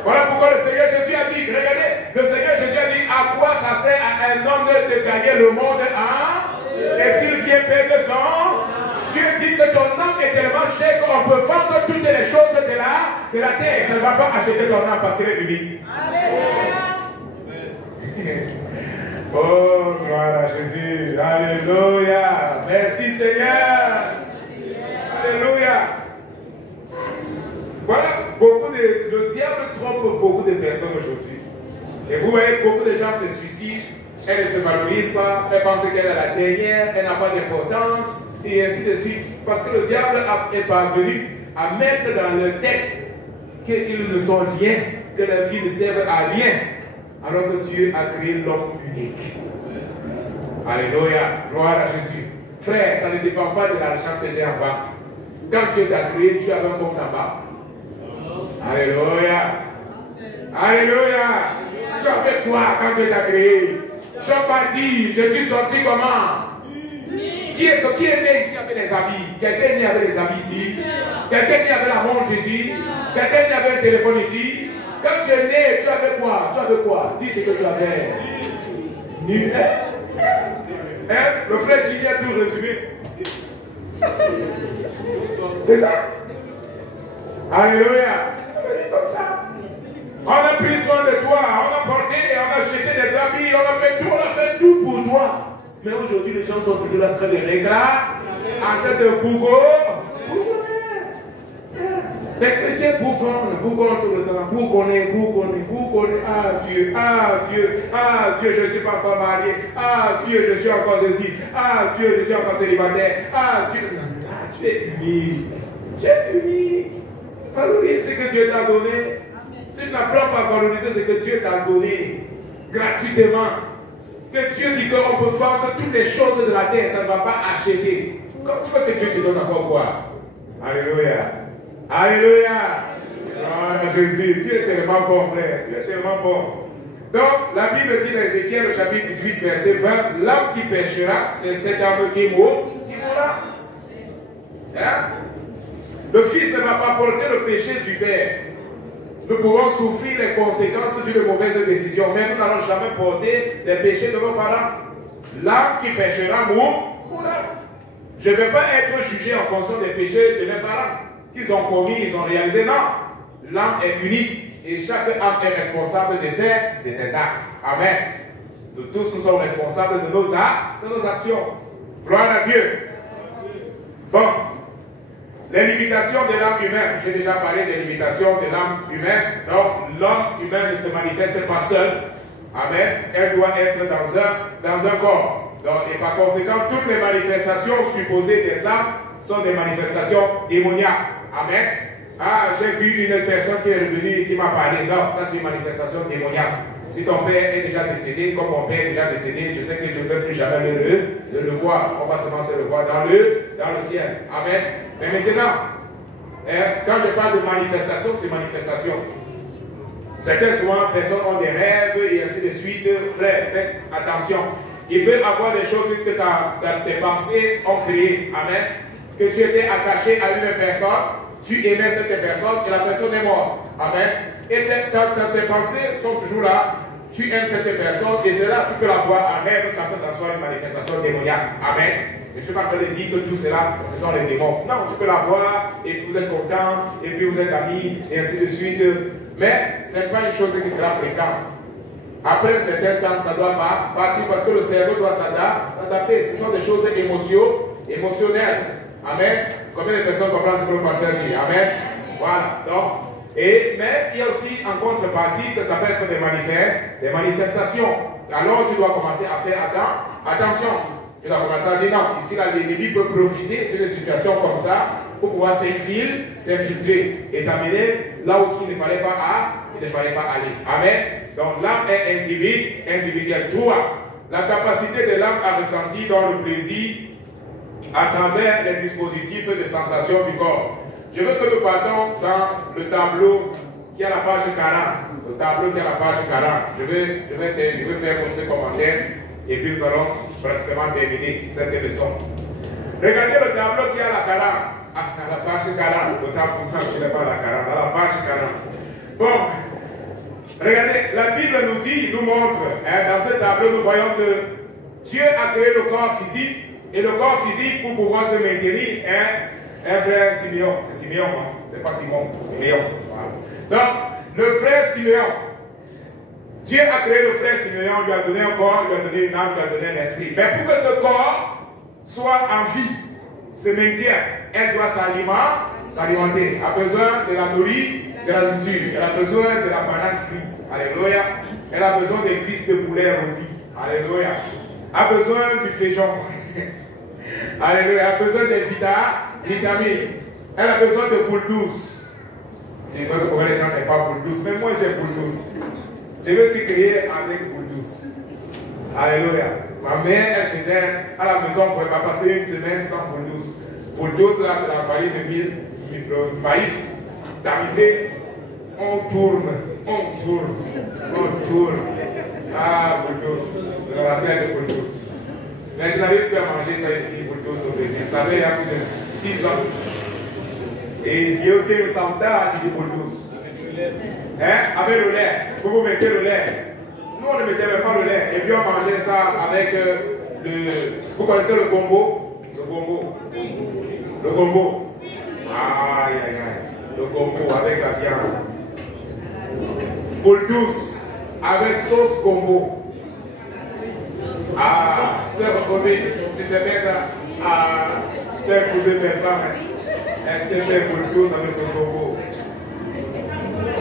Voilà pourquoi le Seigneur Jésus a dit, regardez, le Seigneur Jésus a dit, à quoi ça sert à un homme de gagner le monde, hein? Et s'il vient perdre son, Dieu dit que ton âme est tellement chère qu'on peut vendre toutes les choses de la terre et ça ne va pas acheter ton âme parce qu'elle est unique. Oh, gloire à Jésus. Alléluia. Merci Seigneur. Alléluia. Voilà, le diable trompe beaucoup de personnes aujourd'hui. Et vous voyez, beaucoup de gens se suicident. Elle ne se valorise pas, elle pense qu'elle est la dernière, elle n'a pas d'importance, et ainsi de suite. Parce que le diable est parvenu à mettre dans leur tête qu'ils ne sont rien, que la vie ne sert à rien, alors que Dieu a créé l'homme unique. Alléluia, gloire à Jésus. Frère, ça ne dépend pas de l'argent que j'ai en bas. Quand Dieu t'a créé, tu avais un compte en bas. Alléluia. Alléluia. Tu avais quoi quand Dieu t'a créé? Jean pas dit, je suis sorti comment? Qui est né ici avec des habits? Quelqu'un est né avec des habits ici? Quelqu'un est né avec la montre ici? Quelqu'un est né avec un téléphone ici? Quand tu es né, tu avais quoi? Tu avais quoi? Dis ce que tu avais. Le frère Gilles a tout résumé. C'est ça? Alléluia. Comme ça. On a pris soin de toi, on a porté, on a jeté des habits, on a fait tout pour toi. Mais aujourd'hui, les gens sont toujours en train de réclamer, en train de bougonner. Les chrétiens bougonnent tout le temps, bougonnent. Ah Dieu, je ne suis pas encore marié. Ah Dieu, je suis encore ceci. Ah Dieu, je suis encore célibataire. Ah Dieu, tu es unique. Tu es unique. Valorise ce que Dieu t'a donné. Si je n'apprends pas à valoriser ce que Dieu t'a donné gratuitement, que Dieu dit qu'on peut vendre toutes les choses de la terre, ça ne va pas acheter. Comme tu veux que Dieu te donne encore quoi? Alléluia. Alléluia. Oh, Jésus, tu es tellement bon, frère. Tu es tellement bon. Donc, la Bible dit dans Ézéchiel, au chapitre 18, verset 20, l'homme qui péchera, c'est cet homme qui mourra. Hein? Le Fils ne va pas porter le péché du Père. Nous pouvons souffrir les conséquences d'une mauvaise décision, mais nous n'allons jamais porter les péchés de nos parents. L'âme qui péchera mourra. Je ne vais pas être jugé en fonction des péchés de mes parents qu'ils ont commis, ils ont réalisé. Non. L'âme est unique et chaque âme est responsable de ses actes. Amen. Nous tous, nous sommes responsables de nos actions. Gloire à Dieu. Bon. Les limitations de l'âme humaine, j'ai déjà parlé des limitations de l'âme humaine. Donc, l'homme humain ne se manifeste pas seul. Amen. Elle doit être dans un corps. Donc, et par conséquent, toutes les manifestations supposées des âmes sont des manifestations démoniaques. Amen. Ah, j'ai vu une personne qui est revenue et qui m'a parlé. Non, ça c'est une manifestation démoniaque. Si ton père est déjà décédé, comme mon père est déjà décédé, je sais que je ne veux plus jamais le voir. On va seulement se le voir dans le ciel. Amen. Mais maintenant, quand je parle de manifestation, c'est manifestation. Certaines souvent, personnes ont des rêves et ainsi de suite. Frère, faites attention. Il peut y avoir des choses que tes pensées ont créées. Amen. Que tu étais attaché à une personne, tu aimais cette personne et la personne est morte. Amen. Et tes pensées sont toujours là. Tu aimes cette personne et c'est là, tu peux la voir en rêve sans que ça soit une manifestation démoniaque. Amen. Je ne suis pas en train de dire que tout cela, ce sont les démons. Non, tu peux la voir et puis vous êtes content et puis vous êtes amis et ainsi de suite. Mais ce n'est pas une chose qui sera fréquente. Après un certain temps, ça ne doit pas partir parce que le cerveau doit s'adapter. Ce sont des choses émotionnelles. Amen. Combien de personnes comprennent ce que le pasteur dit? Amen. Voilà. Donc, mais il y a aussi en contrepartie que ça peut être des manifestations. Alors tu dois commencer à faire attention. Tu dois commencer à dire non, ici l'ennemi peut profiter d'une situation comme ça pour pouvoir s'infiltrer et t'amener là où il ne fallait pas aller. Amen. Donc l'âme est individuelle. 3. La capacité de l'âme à ressentir dans le plaisir à travers les dispositifs de sensation du corps. Je veux que nous partons dans le tableau qui est à la page 40. Le tableau qui est à la page 40. Je vais faire ce commentaire et puis nous allons pratiquement terminer cette leçon. Regardez le tableau qui est à la 40. À la page 40. Le tableau qui n'est pas à la 40. À la page 40. Bon, Regardez, la Bible nous dit, nous montre, dans ce tableau, nous voyons que Dieu a créé le corps physique, et le corps physique, pour pouvoir se maintenir, un frère Siméon. C'est Siméon, hein? C'est pas Simon, Siméon. Voilà. Donc, le frère Siméon, Dieu a créé le frère Siméon, lui a donné un corps, lui a donné une âme, lui a donné un esprit. Mais pour que ce corps soit en vie, se maintient, elle doit s'alimenter. Elle a besoin de la nourriture, de la nourriture. Elle a besoin de la banane frite. Alléluia. Elle a besoin des cuisses de poulet rôti. Alléluia. Elle a besoin du féjon. Alléluia. Elle a besoin des vitamines. Elle a besoin de boules douces. Je vois que pour les gens n'aiment pas boules douces, mais moi j'ai boules douces. Je vais aussi créer avec boules douces. Alléluia. Ma mère, elle faisait à la maison, on ne pouvait pas passer une semaine sans boules douces. Boules douces, là, c'est la farine de mil, maïs, tamisé. On tourne. Ah, boules douces. Je me rappelle de boules douces. Mais je n'avais plus à manger ça ici, boules douces au Brésil. Ça fait il y a plus de 6 ans. Et Dieu qui me semble tu dis boules douces. Hein? Avec le lait. Vous mettez le lait. Nous, on ne mettait même pas le lait. Et puis, on mangeait ça avec Vous connaissez le gombo? Le gombo. Aïe, aïe, aïe. Le gombo avec la viande. Boule douce avec sauce gombo. Ah, c'est reconnu. Tu sais bien ça. Ah, tu as épousé mes femmes. Elle s'est fait boule douce avec sauce gombo.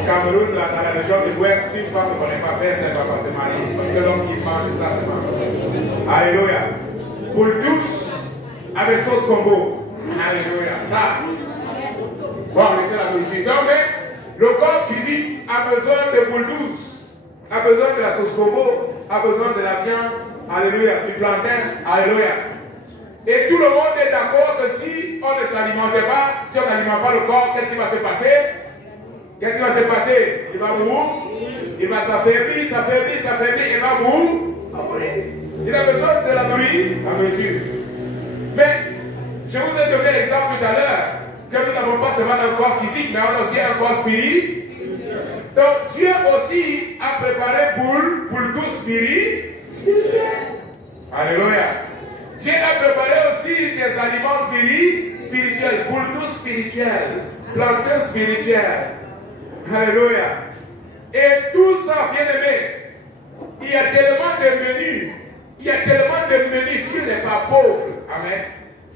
Cameroun, dans la région de l'Ouest, si une femme ne connaît pas faire, elle ne va pas se marier. Parce que l'homme qui mange ça, c'est pas. Alléluia. Boule douce avec sauce combo. Alléluia. Ça. Bon, laissez la nourriture. Donc, mais le corps physique a besoin de boule douce, a besoin de la sauce combo, a besoin de la viande. Alléluia. Du plantain. Alléluia. Et tout le monde est d'accord que si on ne s'alimentait pas, si on n'alimente pas le corps, qu'est-ce qui va se passer? Qu'est-ce qui va se passer? Il va mourir, il va s'affaiblir, il va mourir. Il a besoin de la nourriture. Mais, je vous ai donné l'exemple tout à l'heure, que nous n'avons pas seulement un corps physique, mais on a aussi un corps spirituel. Donc, Dieu aussi a préparé pour le douce spirituel. Alléluia. Dieu a préparé aussi des aliments spirituels, pour le douce spirituel, plantain spirituel. Alléluia. Et tout ça, bien aimé, il y a tellement de menus. Dieu n'est pas pauvre. Amen.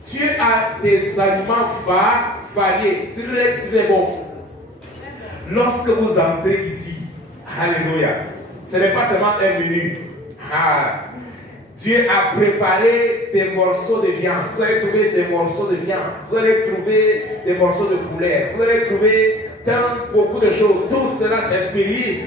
Dieu a des aliments variés, très très bons. Lorsque vous entrez ici, alléluia, ce n'est pas seulement un menu. Dieu a préparé des morceaux de viande. Vous allez trouver des morceaux de viande. Vous allez trouver des morceaux de poulet. Vous allez trouver beaucoup de choses. Tout cela, c'est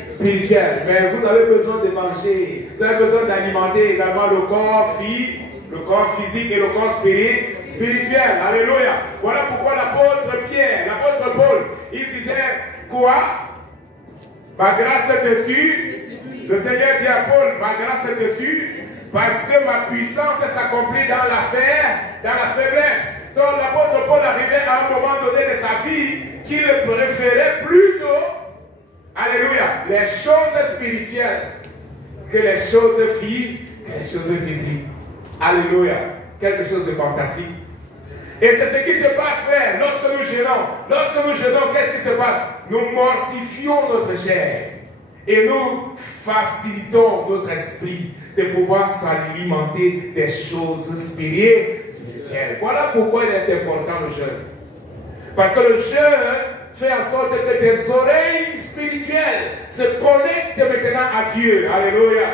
spirituel. Mais vous avez besoin de manger. Vous avez besoin d'alimenter également le corps physique et le corps spirituel. Alléluia. Voilà pourquoi l'apôtre Pierre, l'apôtre Paul, il disait quoi? Ma grâce est dessus. Le Seigneur dit à Paul, ma grâce est dessus. Parce que ma puissance s'accomplit dans la faiblesse. Donc l'apôtre Paul arrivait à un moment donné de sa vie qu'il préférait plutôt, alléluia, les choses spirituelles que les choses visibles. Alléluia. Quelque chose de fantastique. Et c'est ce qui se passe, frère, lorsque nous jeûnons, qu'est-ce qui se passe? Nous mortifions notre chair. Et nous facilitons notre esprit de pouvoir s'alimenter des choses spirituelles. Voilà pourquoi il est important le jeûne. Parce que le jeûne fait en sorte que tes oreilles spirituelles se connectent maintenant à Dieu. Alléluia.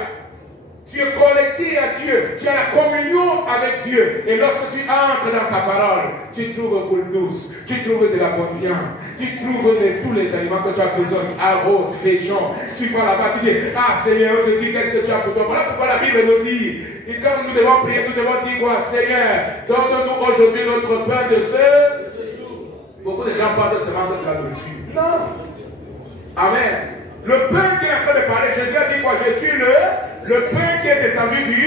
Tu es connecté à Dieu. Tu as la communion avec Dieu. Et lorsque tu entres dans sa parole, tu trouves boule douce. Tu trouves de la bonne viande. Tu trouves de tous les aliments que tu as besoin. Arrose, féchon. Tu vas là-bas, tu dis, ah Seigneur, aujourd'hui, qu'est-ce que tu as pour toi? Voilà pourquoi la Bible nous dit. Et quand nous devons prier, nous devons dire quoi? Seigneur, donne-nous aujourd'hui notre pain de ce jour. Beaucoup de gens pensent seulement que c'est la nourriture. Non. Amen. Le pain qu'il est en train de parler, Jésus a dit quoi? Je suis le pain qui est descendu du.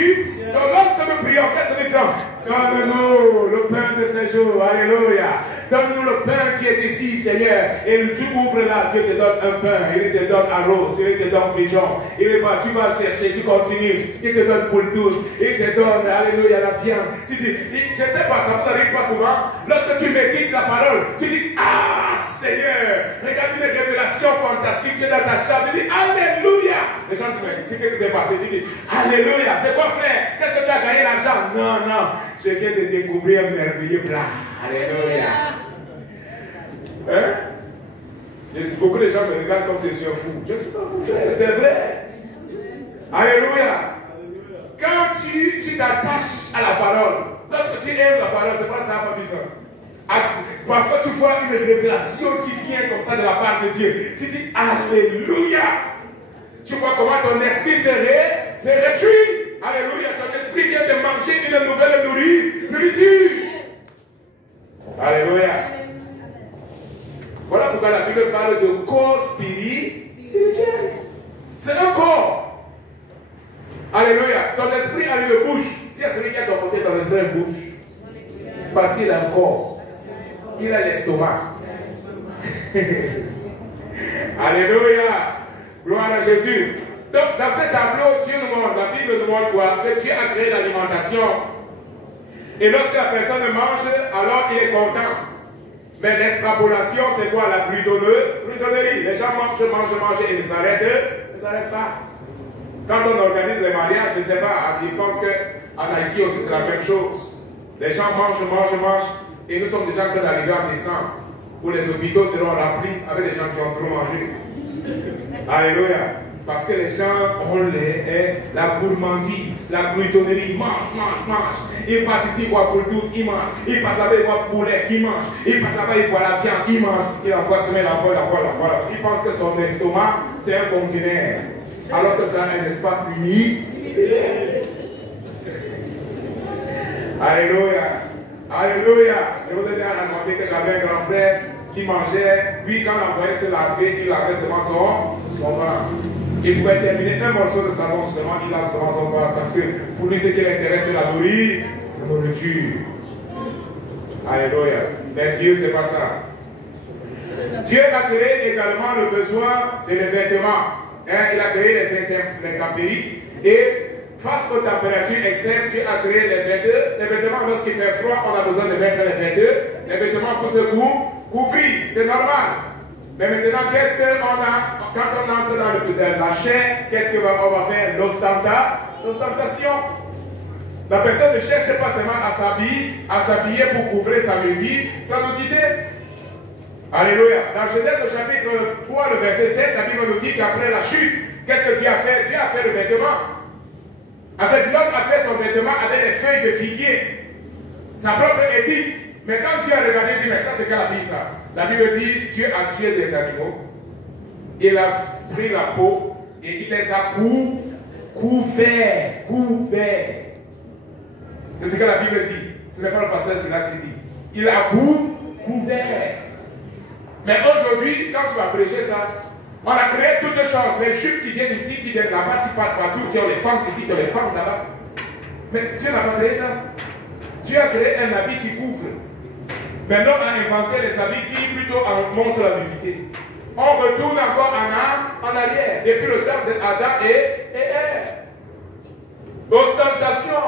Donc lorsque nous prions, qu'est-ce que nous disons? Donne-nous le pain de ce jour. Alléluia. Donne-nous le pain qui est ici, Seigneur. Et tu ouvres là, Dieu te donne un pain. Il te donne arrose. Il te donne pigeon. Tu vas chercher, tu continues. Il te donne poule douce. Il te donne, alléluia, la viande. Tu dis, je ne sais pas, ça vous arrive pas souvent. Lorsque tu médites la parole, tu dis, ah Seigneur, regarde une révélation fantastique. Tu es dans ta chambre, tu dis, alléluia. Les gens disent, mais c'est qu'est-ce qui s'est passé? Tu dis, alléluia. C'est quoi frère? Qu'est-ce que tu as gagné l'argent? Non, non. Je viens de découvrir un merveilleux plat. Alléluia. Hein? Beaucoup de gens me regardent comme si je suis un fou. Je ne suis pas fou, c'est vrai. Alléluia. Quand tu t'attaches à la parole, lorsque tu aimes la parole, c'est pas ça, ma vie. Parfois, tu vois une révélation qui vient comme ça de la part de Dieu. Tu dis, alléluia. Tu vois comment ton esprit se réjouit. Alléluia, ton esprit vient de manger une nouvelle nourriture. Alléluia. Voilà pourquoi la Bible parle de corps spirituel. C'est un corps. Alléluia. Ton esprit a une bouche. Si à celui qui est à ton côté, ton esprit a une bouche. Parce qu'il a un corps. Il a l'estomac. Alléluia. Gloire à Jésus. Donc, dans ce tableau, Dieu nous montre, la Bible nous montre quoi? Que Dieu a créé l'alimentation. Et lorsque la personne mange, alors il est content. Mais l'extrapolation, c'est quoi? La plutonnerie. Les gens mangent et ne s'arrêtent pas. Quand on organise les mariages, je ne sais pas, ils pensent qu'en Haïti aussi c'est la même chose. Les gens mangent, et nous sommes déjà en train d'arriver en décembre, où les hôpitaux seront remplis avec des gens qui ont trop mangé. Alléluia. Parce que les gens ont la gourmandise, la gloutonnerie, ils mangent. Ils passent ici, ils voient poule douce, ils mangent. Ils passent là-bas, ils voient poulet, ils mangent. Ils passent là-bas, ils voient la viande, ils mangent. Il envoie se mettre la poêle. Ils pensent que son estomac, c'est un conteneur. Alors que c'est un espace limité. Alléluia. Alléluia. Je vous ai déjà raconté que j'avais un grand frère qui mangeait. Lui, quand on envoyait se laver, il lavait seulement son ventre. Il pouvait terminer un morceau de savon seulement, il lave seulement son ventre. Parce que pour lui, ce qui l'intéresse, c'est la nourriture. Alléluia. Mais Dieu, c'est pas ça. Dieu a créé également le besoin de les vêtements. Il a créé les intempéries. Et face aux températures extrêmes, Dieu a créé les vêtements. Lorsqu'il fait froid, on a besoin de mettre les vêtements pour se couvrir. C'est normal. Mais maintenant, qu'est-ce qu'on a? Quand on entre dans la chair, qu'est-ce qu'on va faire? L'ostentation. La personne ne cherche pas seulement à s'habiller pour couvrir sa nudité. Alléluia. Dans Genèse au chapitre 3, le verset 7, la Bible nous dit qu'après la chute, qu'est-ce que Dieu a fait? Dieu a fait le vêtement. En fait, l'homme a fait son vêtement avec des feuilles de figuier. Sa propre éthique. Mais quand Dieu a regardé, il dit, mais ça c'est quelle la Bible ça? La Bible dit, Dieu a tué des animaux. Il a pris la peau et il les a couverts. C'est ce que la Bible dit. Ce n'est pas le pasteur Silas qui dit. Il a couvert. Mais aujourd'hui, quand tu vas prêcher ça, on a créé toutes les choses. Les jupes qui viennent ici, qui viennent là-bas, qui partent partout, qui ont les femmes ici, qui ont les femmes là-bas. Mais Dieu n'a pas créé ça. Dieu a créé un habit qui couvre. Mais l'homme a inventé les habits qui plutôt montrent la nudité. On retourne encore en arrière, depuis le temps d'Adam et Ève. Ostentation,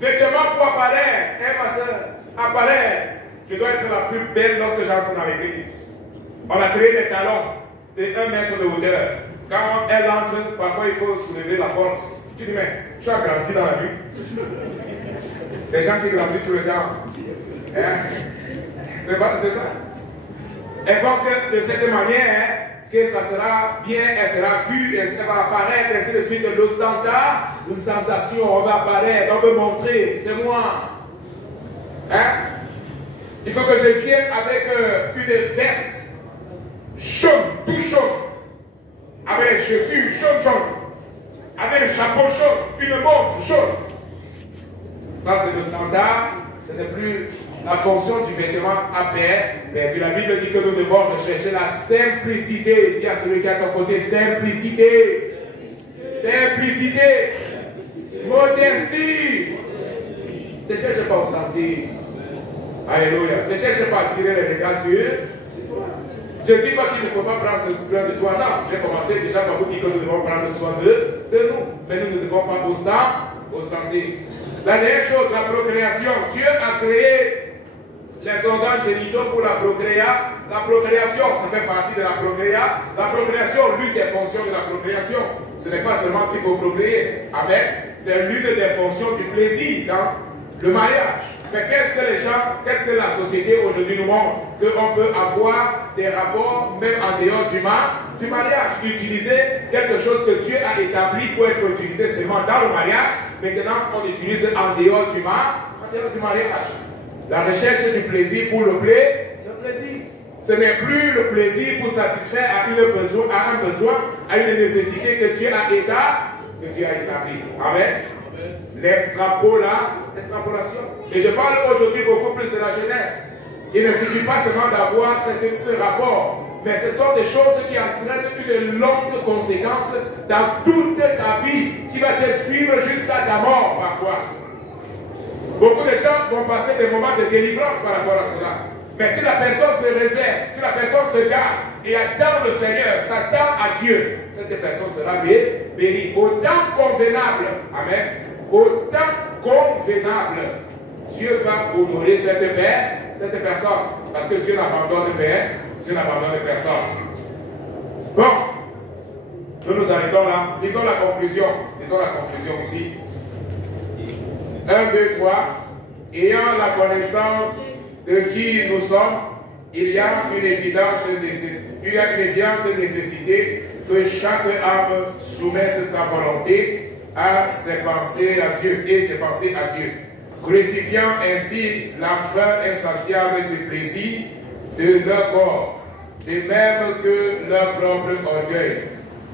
vêtements pour apparaître. Ma soeur, apparaître. Je dois être la plus belle lorsque j'entre dans l'église. On a créé des talons de 1 mètre de hauteur. Quand elle entre, parfois il faut soulever la porte. Tu dis, mais tu as grandi dans la vie. Des gens qui grandissent tout le temps. Hein? C'est ça. Elle pense que de cette manière, que ça sera bien, elle sera vue, elle va apparaître, ainsi de suite. L'ostentation, on va apparaître, on veut montrer, c'est moi. Hein? Il faut que je vienne avec une veste chaude, tout chaude, avec les chaussures chaudes, avec le chapeau chaud, une montre chaude. Ça, c'est le standard, ce n'est plus la fonction du vêtement APR. Mais la Bible dit que nous devons rechercher la simplicité. Dis à celui qui est à ton côté, simplicité. Simplicité. Modestie. Ne cherche pas à ostenter. Alléluia. Ne cherche pas à tirer les regards sur toi. Je ne dis pas qu'il ne faut pas prendre soin de toi. Non, j'ai commencé déjà par vous dire que nous devons prendre soin de nous. Mais nous ne devons pas ostenter. La dernière chose, la procréation. Dieu a créé les organes génitaux pour la procréation. La procréation, ça fait partie de la procréation. La procréation, l'une des fonctions de la procréation. Ce n'est pas seulement qu'il faut procréer. Amen. C'est l'une des fonctions du plaisir dans le mariage. Mais qu'est-ce que les gens, qu'est-ce que la société aujourd'hui nous montre? Qu'on peut avoir des rapports même en dehors du mariage. Utiliser quelque chose que Dieu a établi pour être utilisé seulement dans le mariage. Maintenant, on utilise en dehors du mariage. La recherche du plaisir pour le plaisir. Ce n'est plus le plaisir pour satisfaire à un besoin, à une nécessité que Dieu a établi. Amen. L'extrapolation. Et je parle aujourd'hui beaucoup plus de la jeunesse. Il ne suffit pas seulement d'avoir ce rapport, mais ce sont des choses qui entraînent une longue conséquence dans toute ta vie, qui va te suivre jusqu'à ta mort parfois. Beaucoup de gens vont passer des moments de délivrance par rapport à cela. Mais si la personne se réserve, si la personne se garde et attend le Seigneur, s'attend à Dieu, cette personne sera bénie. Autant convenable, amen, autant convenable, Dieu va honorer cette personne. Parce que Dieu n'abandonne personne. Bon, nous arrêtons là. Disons la conclusion ici. 1, 2, 3. Ayant la connaissance de qui nous sommes, il y a une évidente nécessité que chaque âme soumette sa volonté à ses pensées à Dieu et ses pensées à Dieu, crucifiant ainsi la faim insatiable du plaisir de leur corps, de même que leur propre orgueil.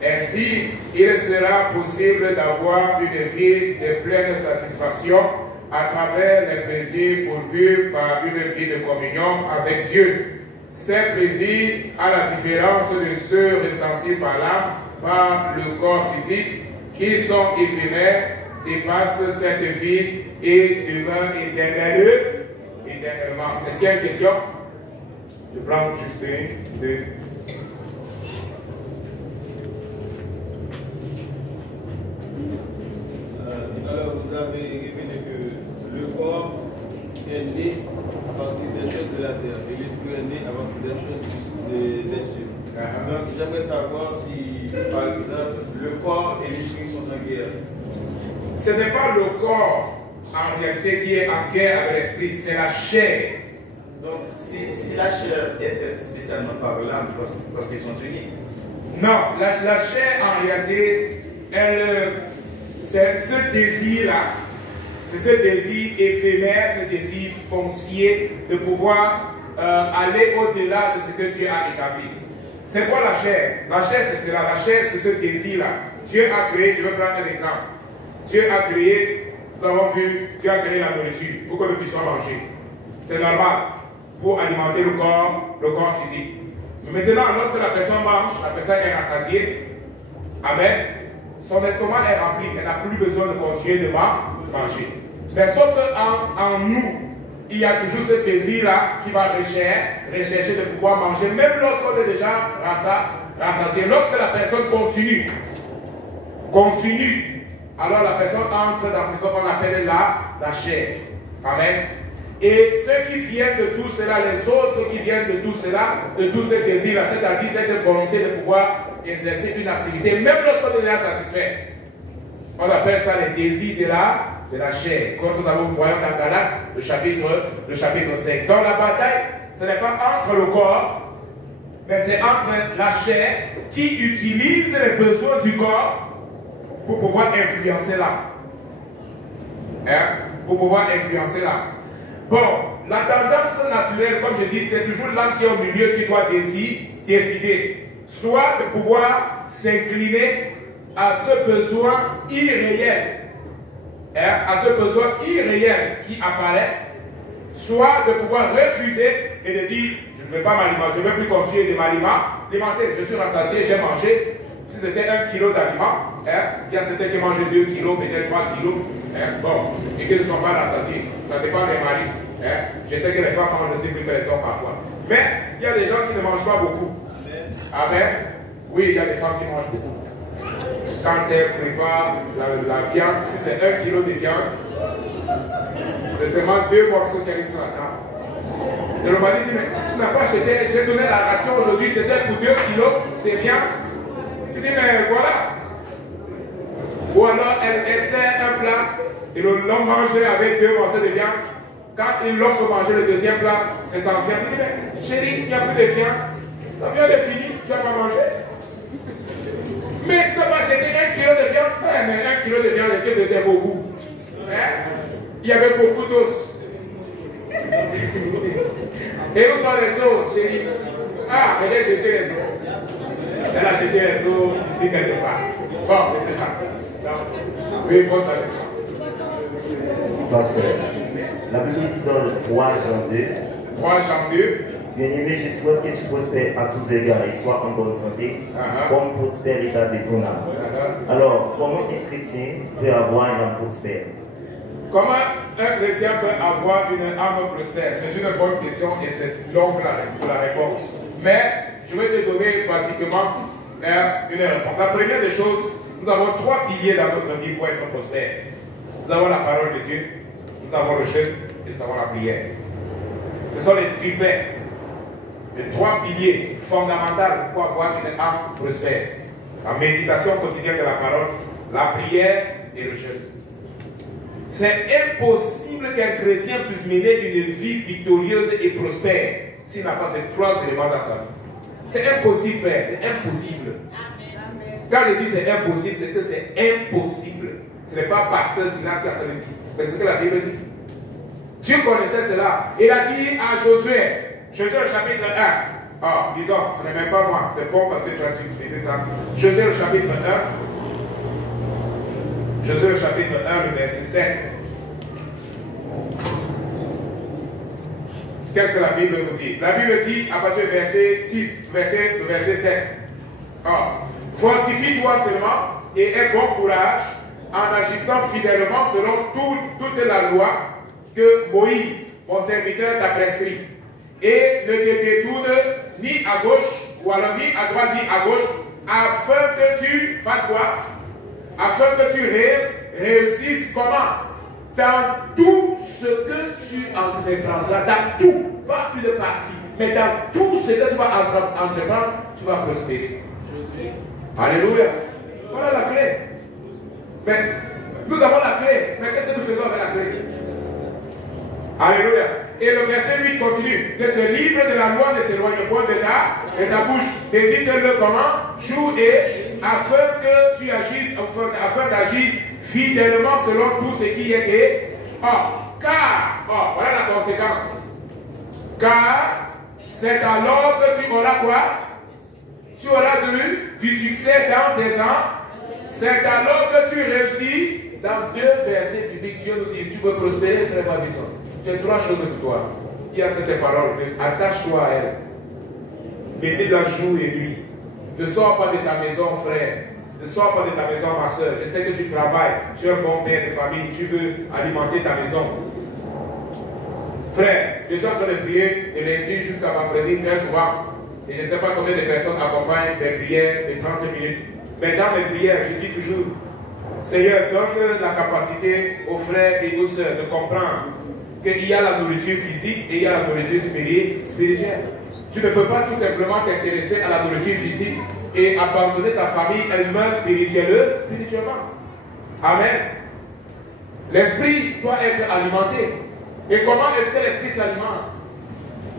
Ainsi, il sera possible d'avoir une vie de pleine satisfaction à travers les plaisirs pourvus par une vie de communion avec Dieu. Ces plaisirs, à la différence de ceux ressentis par l'âme, par le corps physique, qui sont éphémères, dépassent cette vie et demeurent éternellement. Est-ce qu'il y a une question? Je prends juste une, deux. Alors, vous avez révélé que le corps est né à partir des choses de la terre et l'esprit est né à partir des choses des cieux. Donc, j'aimerais savoir si, par exemple, le corps et l'esprit sont en guerre. Ce n'est pas le corps en réalité qui est en guerre avec l'esprit, c'est la chair. Donc, si la chair est faite spécialement par l'âme parce qu'ils sont unis. Non, la chair en réalité, c'est ce désir-là, c'est ce désir éphémère, ce désir foncier de pouvoir aller au-delà de ce que Dieu a établi. C'est quoi la chair? La chair, c'est cela. La chair, c'est ce désir-là. Dieu a créé, je vais prendre un exemple. Dieu a créé, nous avons vu, Dieu a créé la nourriture pour que nous puissions manger. C'est normal pour alimenter le corps physique. Mais maintenant, lorsque la personne mange, la personne est rassasiée. Amen. Son estomac est rempli, elle n'a plus besoin de continuer de manger. Mais sauf qu'en nous, il y a toujours ce désir-là qui va rechercher de pouvoir manger, même lorsqu'on est déjà rassasié. Lorsque la personne continue, alors la personne entre dans ce qu'on appelle la chair. Amen. Et ceux qui viennent de tout cela, les autres qui viennent de tout cela, de tous ces désirs-là, c'est-à-dire cette volonté de pouvoir exercer une activité, même lorsqu'on est déjà satisfait. On appelle ça les désirs de la chair. Comme nous avons voyé dans Galates, le chapitre 5. Dans la bataille, ce n'est pas entre le corps, mais c'est entre la chair qui utilise les besoins du corps pour pouvoir influencer l'âme. Pour pouvoir influencer l'âme. Bon, la tendance naturelle, comme je dis, c'est toujours l'âme qui est au milieu qui doit décider. Soit de pouvoir s'incliner à ce besoin irréel. À ce besoin irréel qui apparaît. Soit de pouvoir refuser et de dire, je ne vais pas m'alimenter, je ne vais plus continuer de m'alimenter. Je suis rassasié, j'ai mangé. Si c'était 1 kilo d'aliments, il y a certains qui mangent 2 kilos, peut-être 3 kilos, bon, et qui ne sont pas rassasiés. Ça dépend des maris. Hein? Je sais que les femmes mangent aussi plus que les hommes parfois. Mais il y a des gens qui ne mangent pas beaucoup. Amen. Oui, il y a des femmes qui mangent beaucoup. Quand elles préparent la viande, si c'est 1 kilo de viande, c'est seulement 2 morceaux qui arrivent sur la table. Et le mari dit, mais tu n'as pas acheté, j'ai donné la ration aujourd'hui, c'était pour 2 kilos de viande. Tu dis, mais voilà. Ou alors elle sert un plat et l'homme mange avec 2 morceaux de viande. Quand l'homme veut manger le deuxième plat, c'est sans viande. Il dit, mais chérie, il n'y a plus de viande. La viande est finie, tu n'as pas mangé. Mais tu n'as pas acheté 1 kilo de viande. Ouais, mais 1 kilo de viande, est-ce que c'était beaucoup? Hein? Il y avait beaucoup d'os. Et où sont les os, chérie? Ah, elle a jeté les os. Elle a jeté les os ici quelque part. Bon, mais c'est ça. Donc, oui, pose la question. Pasteur, la Bible dit dans le 3 Jean 2. 3 Jean 2. Bien-aimé, je souhaite que tu prospères à tous égards et sois en bonne santé, comme prospère l'état de ton âme. Alors, comment un chrétien peut avoir une âme prospère? Comment un chrétien peut avoir une âme prospère? C'est une bonne question et c'est longue la réponse. Mais je vais te donner basiquement une réponse. La première des choses, nous avons 3 piliers dans notre vie pour être prospère. Nous avons la parole de Dieu, nous avons le jeûne et nous avons la prière. Ce sont les triplets, les 3 piliers fondamentaux pour avoir une âme prospère. La méditation quotidienne de la parole, la prière et le jeûne. C'est impossible qu'un chrétien puisse mener une vie victorieuse et prospère s'il n'a pas ces 3 éléments dans sa vie. C'est impossible, frère, c'est impossible. Quand je dis c'est impossible, c'est que c'est impossible. Ce n'est pas pasteur Silas qui a te le dit, mais c'est ce que la Bible dit. Dieu connaissait cela. Il a dit à Josué, Josué le chapitre 1. Ah, disons, ce n'est même pas moi, c'est bon parce que tu as utilisé ça. Josué le chapitre 1. Josué le chapitre 1, le verset 7. Qu'est-ce que la Bible nous dit? La Bible dit à partir du verset 6, le verset 7. Ah, fortifie-toi seulement et aie bon courage en agissant fidèlement selon toute la loi que Moïse, mon serviteur, t'a prescrit. Et ne te détourne ni à gauche, ou alors ni à droite, ni à gauche, afin que tu fasses quoi? Afin que tu réussisses comment? Dans tout ce que tu entreprendras, dans tout, pas une partie, mais dans tout ce que tu vas entreprendre, tu vas prospérer. Alléluia. Voilà la clé. Mais nous avons la clé, mais qu'est-ce que nous faisons avec la clé? Alléluia. Et le verset 8 continue. Que ce livre de la loi ne s'éloigne point de ta bouche. Et dites-le comment? Jour et afin que tu agisses, afin d'agir fidèlement selon tout ce qui est fait. Car, voilà la conséquence. Car c'est alors que tu auras quoi? Tu auras du succès dans tes ans. C'est alors que tu réussis. Dans 2 versets bibliques, Dieu nous dit, tu peux prospérer, très pas besoin. J'ai 3 choses pour toi. Il y a cette parole, attache-toi à elle. Médite-la jour et nuit. Ne sors pas de ta maison, frère. Ne sors pas de ta maison, ma soeur. Je sais que tu travailles, tu es un bon père de famille, tu veux alimenter ta maison. Frère, je suis en train de prier de lundi jusqu'à vendredi très souvent. Et je ne sais pas combien de personnes accompagnent des prières de 30 minutes. Mais dans mes prières, je dis toujours, Seigneur, donne la capacité aux frères et aux sœurs de comprendre qu'il y a la nourriture physique et il y a la nourriture spirituelle. Tu ne peux pas tout simplement t'intéresser à la nourriture physique et abandonner ta famille, elle meurt spirituellement. Amen. L'esprit doit être alimenté. Et comment est-ce que l'esprit s'alimente?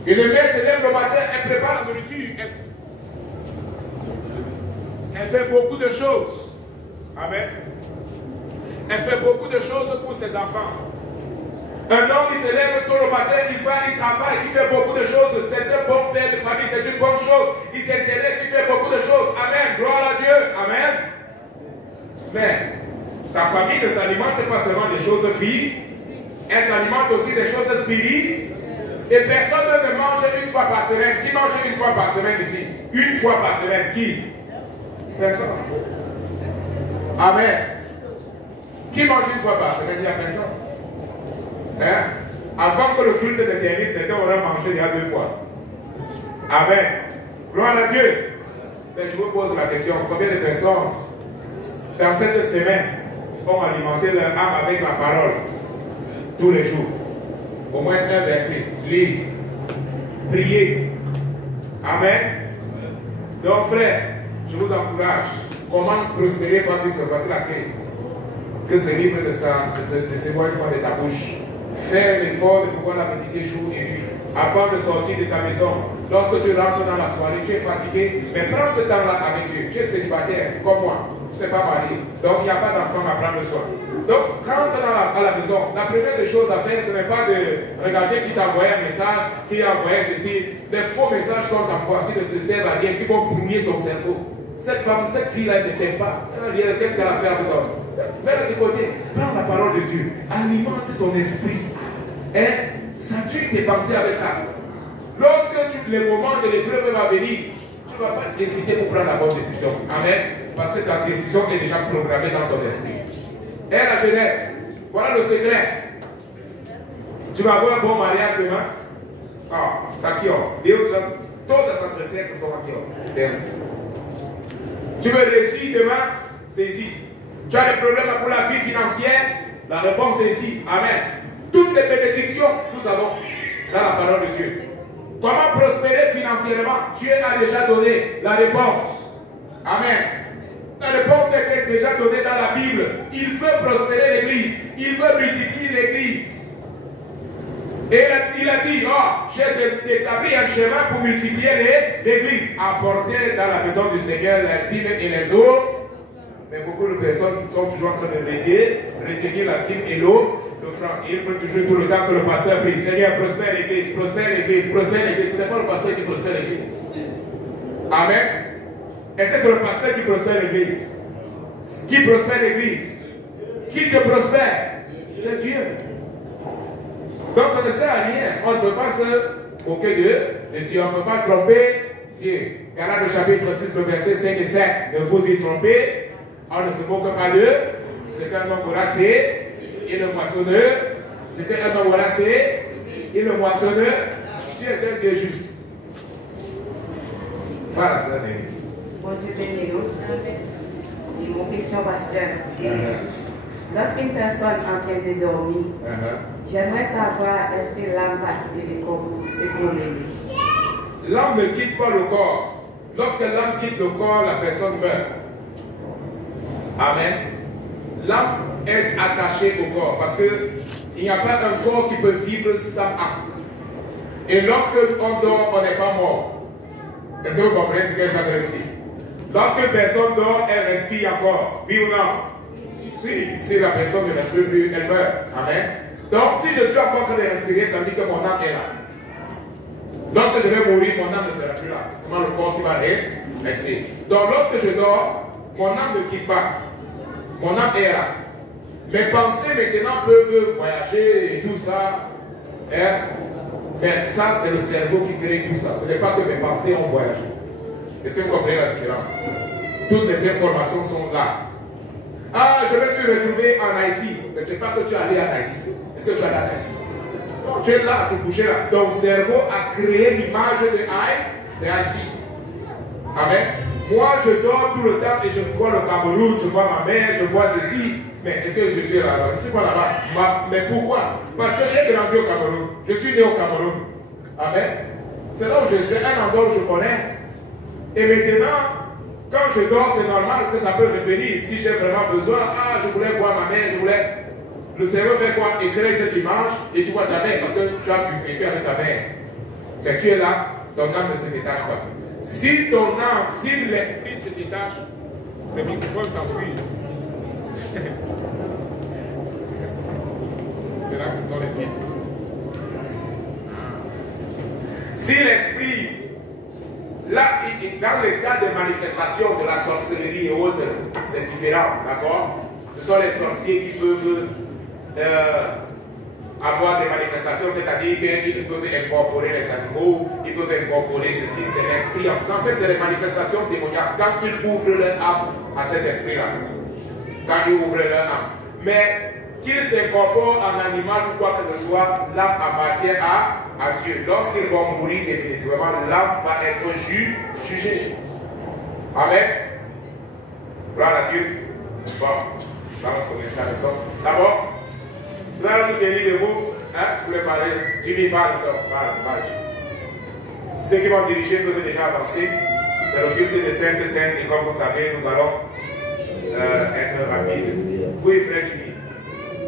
Et le mère se lève le matin, elle prépare la nourriture. Elle fait beaucoup de choses. Amen. Elle fait beaucoup de choses pour ses enfants. Un homme qui se lève tôt le matin, il travaille, il fait beaucoup de choses. C'est un bon père de famille, c'est une bonne chose. Il s'intéresse, il fait beaucoup de choses. Amen. Gloire à Dieu. Amen. Mais ta famille ne s'alimente pas seulement des choses physiques, elle s'alimente aussi des choses spirituelles. Et personne ne mange une fois par semaine. Qui mange une fois par semaine ici? Une fois par semaine, qui? Personne. Amen. Qui mange une fois par semaine? Il n'y a personne. Hein? Avant que le culte ne termine, certains auraient mangé il y a 2 fois. Amen. Gloire à Dieu. Mais je vous pose la question, combien de personnes dans cette semaine ont alimenté leur âme avec la parole tous les jours? Au moins un verset. Lire. Prier. Amen. Donc frère, je vous encourage. Comment prospérer pour que se passe la clé? Que ce livre de ces voix de ta bouche. Fais l'effort de pouvoir la méditer jour et nuit. Avant de sortir de ta maison, lorsque tu rentres dans la soirée, tu es fatigué, mais prends ce temps-là avec Dieu. Tu es célibataire, comme moi. Je n'ai pas marié. Donc il n'y a pas d'enfant à prendre soin. Donc quand tu es à la maison, la première des choses à faire, ce n'est pas de regarder qui t'a envoyé un message, qui a envoyé ceci, des faux messages qu'on t'envoie, qui ne te servent à rien, qui vont brouiller ton cerveau. Cette femme, cette fille-là, elle ne t'aime pas. Qu'est-ce qu'elle a fait avec toi? Mets-la de côté. Prends la parole de Dieu. Alimente ton esprit. Hein? Sature tes pensées avec ça. Lorsque le moment de l'épreuve va venir, tu ne vas pas hésiter pour prendre la bonne décision. Amen. Parce que ta décision est déjà programmée dans ton esprit. Et la jeunesse, voilà le secret. Tu vas avoir un bon mariage demain. Ah, aqui ó. Deus, todas as receitas estão aqui ó. Dentro. Tu veux réussir demain, c'est ici. Tu as des problèmes pour la vie financière, la réponse est ici. Amen. Toutes les bénédictions, nous avons dans la parole de Dieu. Comment prospérer financièrement? Dieu a déjà donné la réponse. Amen. La réponse est déjà donnée dans la Bible. Il veut prospérer l'Église. Il veut multiplier l'Église. Et il a dit, oh, j'ai établi un chemin pour multiplier l'Église. Apporter dans la maison du Seigneur la dîme et les eaux. Mais beaucoup de personnes sont toujours en train de retenir la dîme et l'eau. Il faut toujours tout le temps que le pasteur prie. Seigneur, prospère l'Église, prospère l'Église, prospère l'Église. Ce n'est pas le pasteur qui prospère l'Église. Amen. Est-ce que c'est le pasteur qui prospère l'Église? Qui prospère l'Église? Qui te prospère? C'est Dieu. Donc ça ne sert à rien. On ne peut pas se moquer de Dieu. On ne peut pas tromper Dieu. Galates chapitre 6, le verset 5 et 7. Ne vous y trompez. On ne se moque pas d'eux. C'est un homme racé. Et le moissonneur, c'était un homme racé, et le moissonneur, Dieu est un Dieu juste. Voilà, c'est un église. Bon Dieu béni nous. Et mon question, pasteur. Lorsqu'une personne est en train de dormir, j'aimerais savoir est-ce que l'âme va quitter le corps pour s'écouler? L'âme ne quitte pas le corps. Lorsque l'âme quitte le corps, la personne meurt. Amen. L'âme est attachée au corps parce qu'il n'y a pas un corps qui peut vivre sans âme. Et lorsque on dort, on n'est pas mort. Est-ce que vous comprenez ce que j'ai envie de dire? Lorsque une personne dort, elle respire encore. Oui ou non? Si la personne ne respire plus, elle meurt. Amen. Donc si je suis encore en train de respirer, ça veut dire que mon âme est là. Lorsque je vais mourir, mon âme ne sera plus là. C'est seulement le corps qui va rester. Donc lorsque je dors, mon âme ne quitte pas. Mon âme est là. Mes pensées maintenant peuvent voyager et tout ça. Hein? Mais ça, c'est le cerveau qui crée tout ça. Ce n'est pas que mes pensées ont voyagé. Est-ce que vous comprenez la différence? Toutes les informations sont là. Ah, je me suis retrouvé en Haïti. Mais ce n'est pas que tu es allé en Haïti. Est-ce que tu es allé en Haïti? Non, tu es là, tu es couché là. Ton cerveau a créé l'image de Haïti. Amen. Moi, je dors tout le temps et je vois le Cameroun, je vois ma mère, je vois ceci. Mais est-ce que je suis là-bas? Je ne suis pas là-bas. Mais pourquoi? Parce que j'ai grandi au Cameroun. Je suis né au Cameroun. Amen. C'est là où c'est un endroit où je connais. Et maintenant, quand je dors, c'est normal que ça peut revenir. Si j'ai vraiment besoin, je voulais voir ma mère, je voulais. Le cerveau fait quoi? Il crée cette image et tu vois ta mère parce que tu as vécu avec ta mère. Mais tu es là, ton âme ne se détache pas. Si ton âme, si l'esprit se détache, le microphone s'enfuit. C'est là que sont les pieds. Si l'esprit, là, dans le cas des manifestations de la sorcellerie et autres, c'est différent, d'accord? Ce sont les sorciers qui peuvent avoir des manifestations, c'est-à-dire qu'ils peuvent incorporer les animaux, ils peuvent incorporer ceci, c'est l'esprit. En fait, c'est les manifestations démoniaques quand ils ouvrent leur âme à cet esprit-là. Quand ils ouvrent leur âme. Mais qu'il s'incorpore en animal ou quoi que ce soit, l'âme appartient à Dieu. Lorsqu'ils vont mourir définitivement, l'âme va être jugée. Amen. Gloire à Dieu. Bon, là on se connaît ça maintenant. D'abord, nous allons nous tenir debout. Hein, tu voulais parler? Jimmy, parle. Ceux qui vont diriger peuvent déjà avancer. C'est le culte des Saintes et comme vous savez, nous allons être rapides. Oui, frère Jimmy.